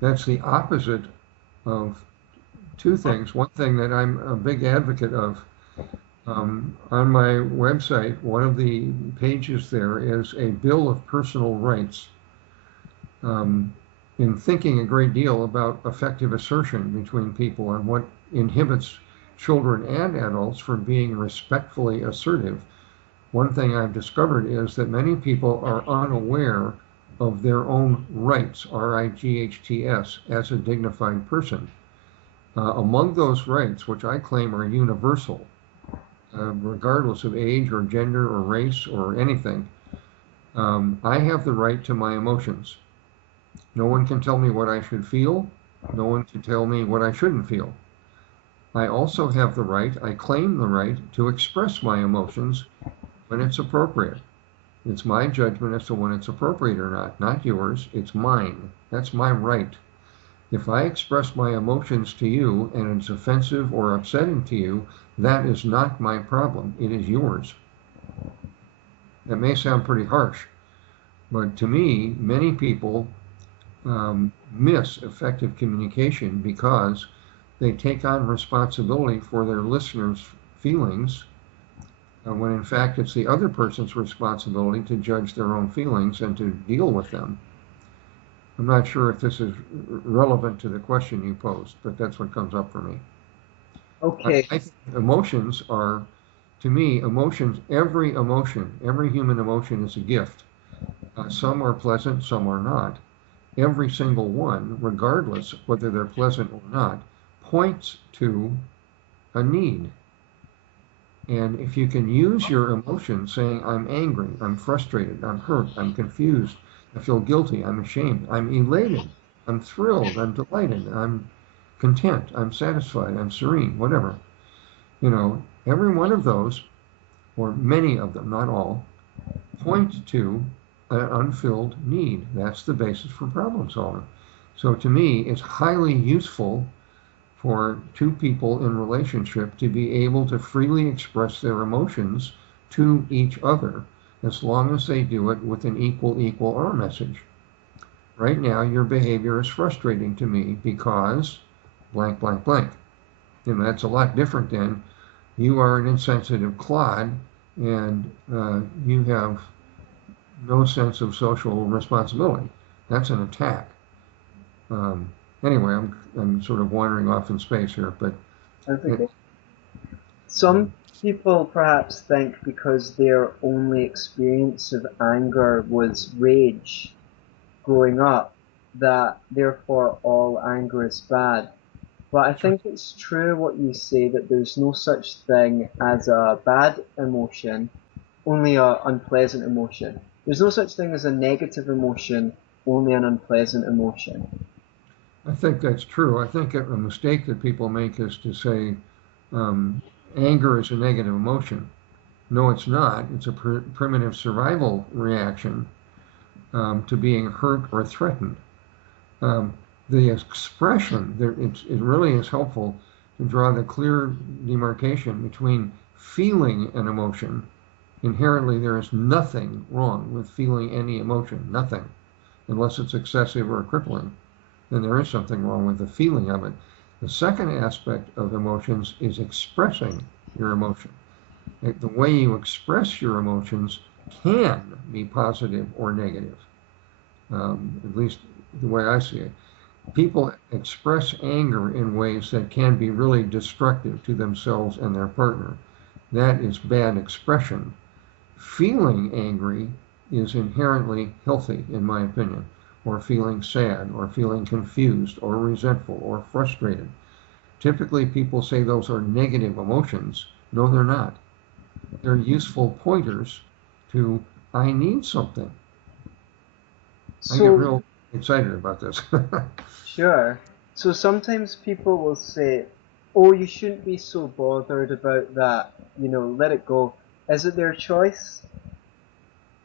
That's the opposite of two things. One thing that I'm a big advocate of, on my website, one of the pages there is a Bill of Personal Rights. In thinking a great deal about effective assertion between people and what inhibits children and adults from being respectfully assertive, one thing I've discovered is that many people are unaware of their own rights, rights, as a dignified person. Among those rights, which I claim are universal, regardless of age or gender or race or anything, I have the right to my emotions. No one can tell me what I should feel. No one can tell me what I shouldn't feel. I also have the right, I claim the right to express my emotions when it's appropriate. It's my judgment as to when it's appropriate or not yours. It's mine. That's my right. If I express my emotions to you and it's offensive or upsetting to you, that is not my problem. It is yours. That may sound pretty harsh, but to me, many people miss effective communication because they take on responsibility for their listeners' feelings when in fact it's the other person's responsibility to judge their own feelings and to deal with them. I'm not sure if this is relevant to the question you posed, but that's what comes up for me. Okay, I think emotions are, to me, emotions, every human emotion is a gift. Some are pleasant, some are not. Every single one, regardless of whether they're pleasant or not, points to a need. And if you can use your emotion saying, I'm angry, I'm frustrated, I'm hurt, I'm confused, I feel guilty, I'm ashamed, I'm elated, I'm thrilled, I'm delighted, I'm content, I'm satisfied, I'm serene, whatever. Every one of those, or many of them, not all, point to an unfilled need. That's the basis for problem solving. So to me, it's highly useful for two people in relationship to be able to freely express their emotions to each other, as long as they do it with an equal R message. Right now, your behavior is frustrating to me because blank, blank, blank. That's a lot different than you are an insensitive clod and you have no sense of social responsibility. That's an attack. Um, anyway, I'm sort of wandering off in space here, but That's it, okay. Some people perhaps think because their only experience of anger was rage growing up, that therefore all anger is bad. But I think it's true what you say that there's no such thing as a bad emotion, only a unpleasant emotion. There's no such thing as a negative emotion, only an unpleasant emotion. I think that's true. I think a mistake that people make is to say um, anger is a negative emotion. No, it's not. It's a primitive survival reaction to being hurt or threatened. Um, the expression, it really is helpful to draw the clear demarcation between feeling an emotion. Inherently, there is nothing wrong with feeling any emotion, nothing, unless it's excessive or crippling. Then there is something wrong with the feeling of it. The second aspect of emotions is expressing your emotion. The way you express your emotions can be positive or negative, at least the way I see it. People express anger in ways that can be really destructive to themselves and their partner. That is bad expression. Feeling angry is inherently healthy, in my opinion, or feeling sad, or feeling confused, or resentful, or frustrated. Typically, people say those are negative emotions. No, they're not. They're useful pointers to, I need something. I get So, real excited about this. sure. So sometimes people will say, oh, you shouldn't be so bothered about that, let it go. Is it their choice?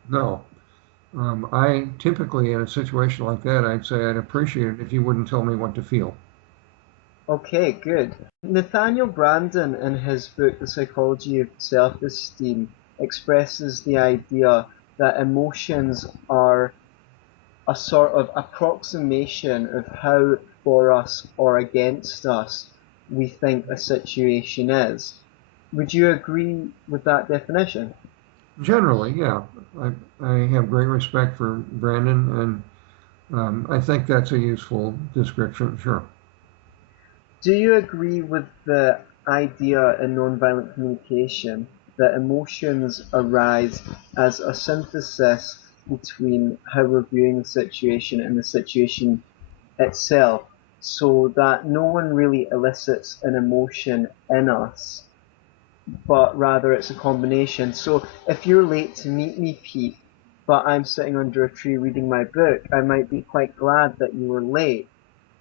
No. I typically, in a situation like that, I'd say I'd appreciate it if you wouldn't tell me what to feel. Okay, good. Nathaniel Branden, in his book The Psychology of Self-Esteem, expresses the idea that emotions are a sort of approximation of how for us or against us we think a situation is. Would you agree with that definition? Generally, yeah. I, I have great respect for Brandon, and I think that's a useful description, sure. Do you agree with the idea in nonviolent communication that emotions arise as a synthesis between how we're viewing the situation and the situation itself, so that no one really elicits an emotion in us, but rather it's a combination? So if you're late to meet me, Pete, but I'm sitting under a tree reading my book, I might be quite glad that you were late.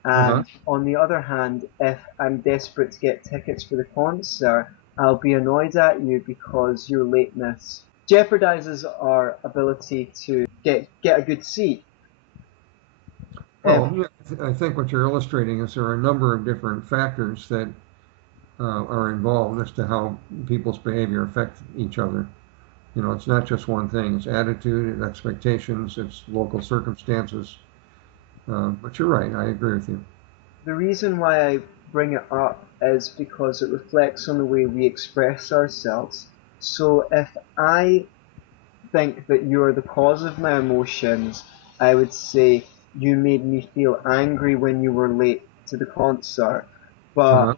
Uh-huh. And on the other hand, if I'm desperate to get tickets for the concert, I'll be annoyed at you because your lateness jeopardizes our ability to get a good seat. Well, Um, yeah, I think what you're illustrating is there are a number of different factors that are involved as to how people's behavior affect each other. It's not just one thing. It's attitude, it's expectations, it's local circumstances. But you're right. I agree with you. the reason why I bring it up is because it reflects on the way we express ourselves. So if I think that you're the cause of my emotions, I would say you made me feel angry when you were late to the concert. But Uh-huh.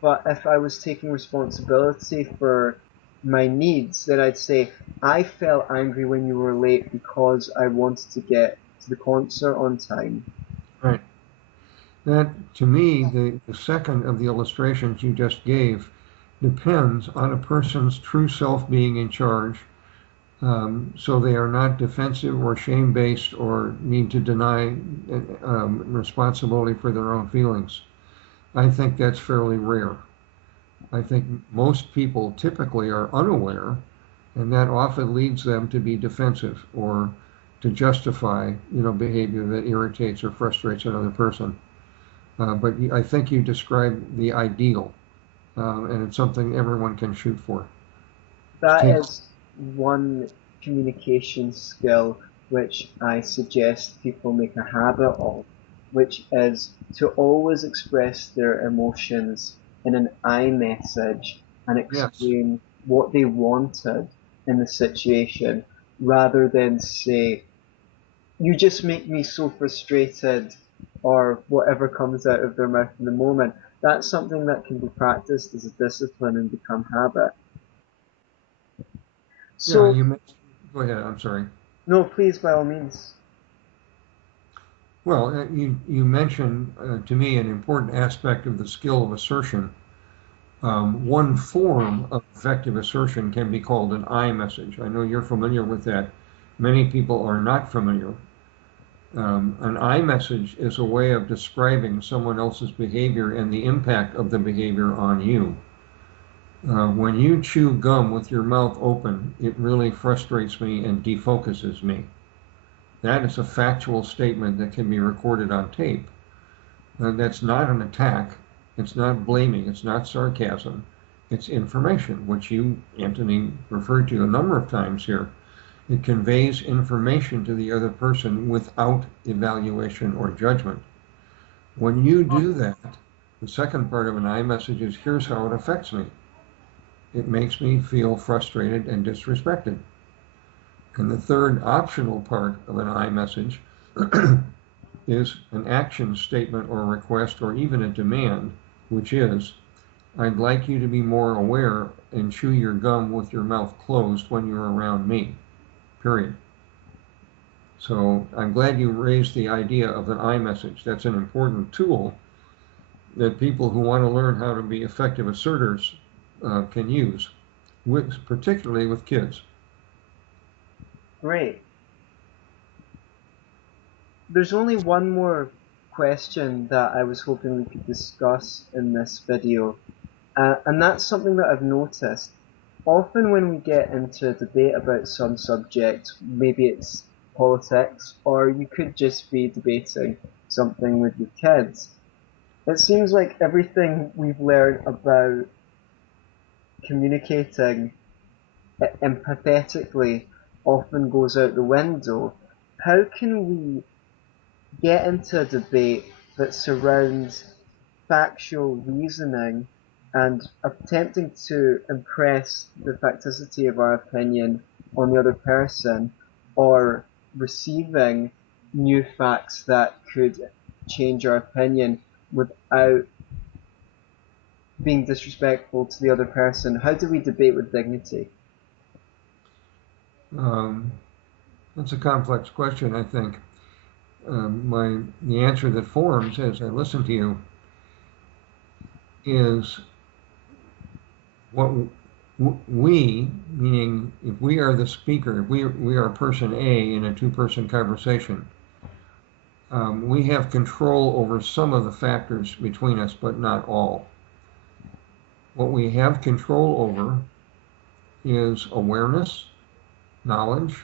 but if I was taking responsibility for my needs, then I'd say, I felt angry when you were late because I wanted to get to the concert on time. Right. That, to me, the second of the illustrations you just gave depends on a person's true self being in charge, so they are not defensive or shame-based or need to deny responsibility for their own feelings. I think that's fairly rare. I think most people typically are unaware, and that often leads them to be defensive or to justify, behavior that irritates or frustrates another person. But I think you described the ideal, and it's something everyone can shoot for. That Take, is one communication skill which I suggest people make a habit of, which is to always express their emotions in an iMessage and yes, explain what they wanted in the situation rather than say, you just make me so frustrated, or whatever comes out of their mouth in the moment. That's something that can be practiced as a discipline and become habit. yeah, So, go ahead, I'm sorry. no, please, by all means. Well, you mentioned to me an important aspect of the skill of assertion. One form of effective assertion can be called an I message. I know you're familiar with that. Many people are not familiar. An I message is a way of describing someone else's behavior and the impact of the behavior on you. When you chew gum with your mouth open, it really frustrates me and defocuses me. That is a factual statement that can be recorded on tape. That's not an attack. It's not blaming. It's not sarcasm. It's information, which you, Anthony, referred to a number of times here. It conveys information to the other person without evaluation or judgment. When you do that, the second part of an iMessage is here's how it affects me. It makes me feel frustrated and disrespected. And the third optional part of an iMessage is an action statement or request or even a demand, which is, I'd like you to be more aware and chew your gum with your mouth closed when you're around me, period. So I'm glad you raised the idea of an iMessage. That's an important tool that people who want to learn how to be effective asserters can use, particularly with kids. Great. There's only one more question that I was hoping we could discuss in this video, and that's something that I've noticed. Often when we get into a debate about some subject, maybe it's politics, or you could just be debating something with your kids, it seems like everything we've learned about communicating empathetically often goes out the window. How can we get into a debate that surrounds factual reasoning and attempting to impress the facticity of our opinion on the other person, or receiving new facts that could change our opinion without being disrespectful to the other person? How do we debate with dignity? Um, that's a complex question, I think. The answer that forms as I listen to you is what we, meaning if we are the speaker, if we are person A in a two-person conversation, we have control over some of the factors between us, but not all. What we have control over is awareness, knowledge,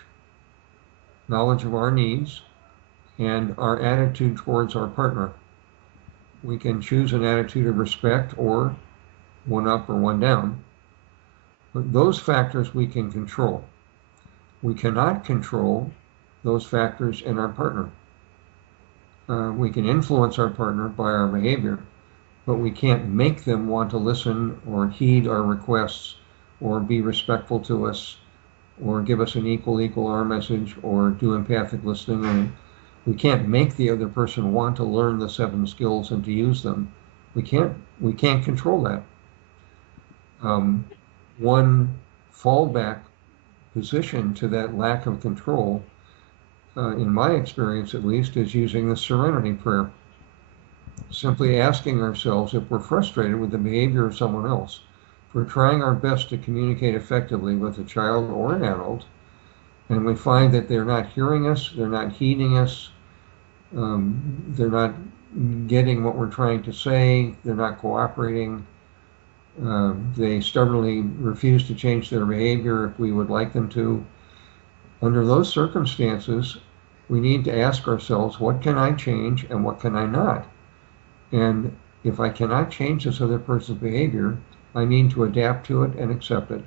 knowledge of our needs, and our attitude towards our partner. We can choose an attitude of respect or one up or one down. But those factors we can control. We cannot control those factors in our partner. We can influence our partner by our behavior, but we can't make them want to listen or heed our requests or be respectful to us or give us an equal our message or do empathic listening. We can't make the other person want to learn the 7 skills and to use them. We can't control that. One fallback position to that lack of control, in my experience at least, is using the serenity prayer. Simply asking ourselves if we're frustrated with the behavior of someone else, if we're trying our best to communicate effectively with a child or an adult, and we find that they're not hearing us, they're not heeding us, they're not getting what we're trying to say, they're not cooperating, they stubbornly refuse to change their behavior if we would like them to. Under those circumstances, we need to ask ourselves, what can I change and what can I not? And if I cannot change this other person's behavior, I need to adapt to it and accept it.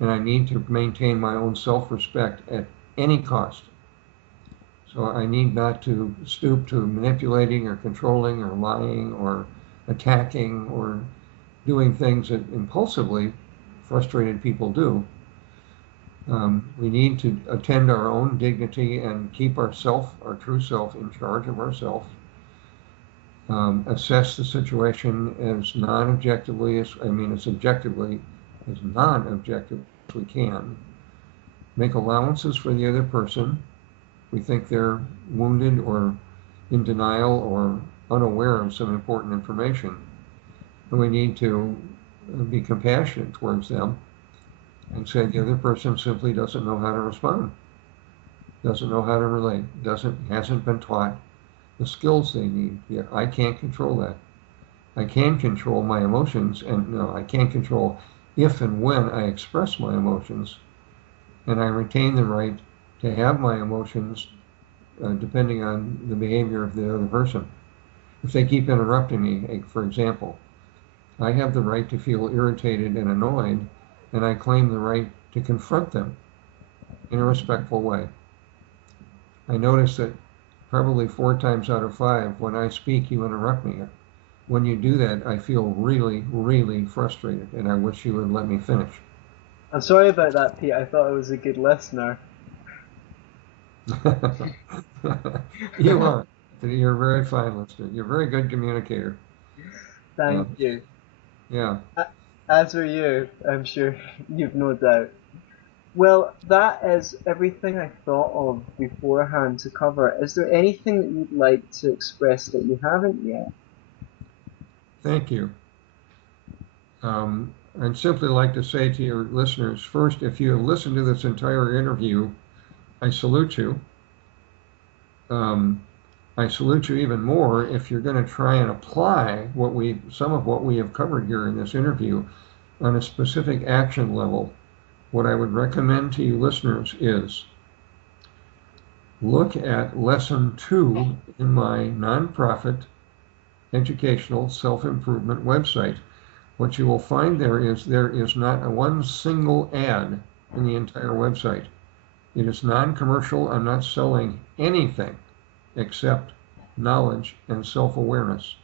And I need to maintain my own self-respect at any cost. So I need not to stoop to manipulating or controlling or lying or attacking or doing things that impulsively frustrated people do. We need to attend our own dignity and keep our true self, in charge of ourself. Assess the situation as non-objectively as objectively as non-objective as we can. Make allowances for the other person. We think they're wounded or in denial or unaware of some important information. And we need to be compassionate towards them and say the other person simply doesn't know how to respond, doesn't know how to relate, hasn't been taught the skills they need. Yeah, I can't control that. I can control my emotions, and no, I can't control if and when I express my emotions, and I retain the right to have my emotions depending on the behavior of the other person. If they keep interrupting me, for example, I have the right to feel irritated and annoyed, and I claim the right to confront them in a respectful way. I notice that probably 4 times out of 5, when I speak, you interrupt me. When you do that, I feel really, really frustrated, and I wish you would let me finish. I'm sorry about that, Pete. I thought I was a good listener. You are. You're a very fine listener. You're a very good communicator. Thank you. Yeah. As are you, I'm sure you've no doubt. Well, that is everything I thought of beforehand to cover. Is there anything that you'd like to express that you haven't yet? Thank you. I'd simply like to say to your listeners, first, if you have listened to this entire interview, I salute you. I salute you even more if you're going to try and apply some of what we have covered here in this interview on a specific action level. What I would recommend to you listeners is look at lesson 2 in my nonprofit educational self-improvement website. What you will find there is not one single ad in the entire website. It is non-commercial. I'm not selling anything except knowledge and self-awareness.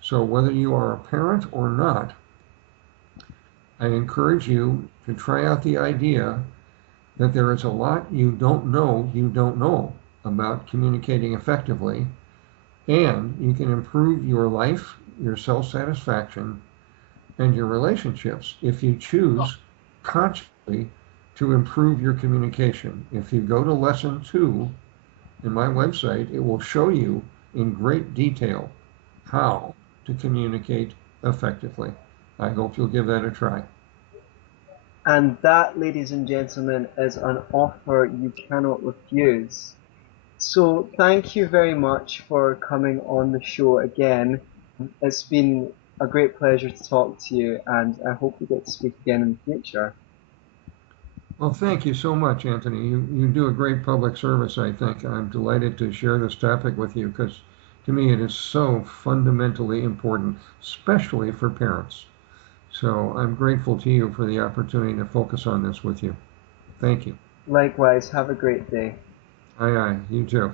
So whether you are a parent or not, I encourage you to try out the idea that there is a lot you don't know about communicating effectively, and you can improve your life, your self-satisfaction, and your relationships if you choose consciously to improve your communication. If you go to lesson 2 in my website, it will show you in great detail how to communicate effectively. I hope you'll give that a try. And that, ladies and gentlemen, is an offer you cannot refuse. So thank you very much for coming on the show again. It's been a great pleasure to talk to you, and I hope we get to speak again in the future. Well, thank you so much, Anthony. You do a great public service, I think. I'm delighted to share this topic with you because to me it is so fundamentally important, especially for parents. So I'm grateful to you for the opportunity to focus on this with you. Thank you. Likewise, have a great day. Aye, aye. You too.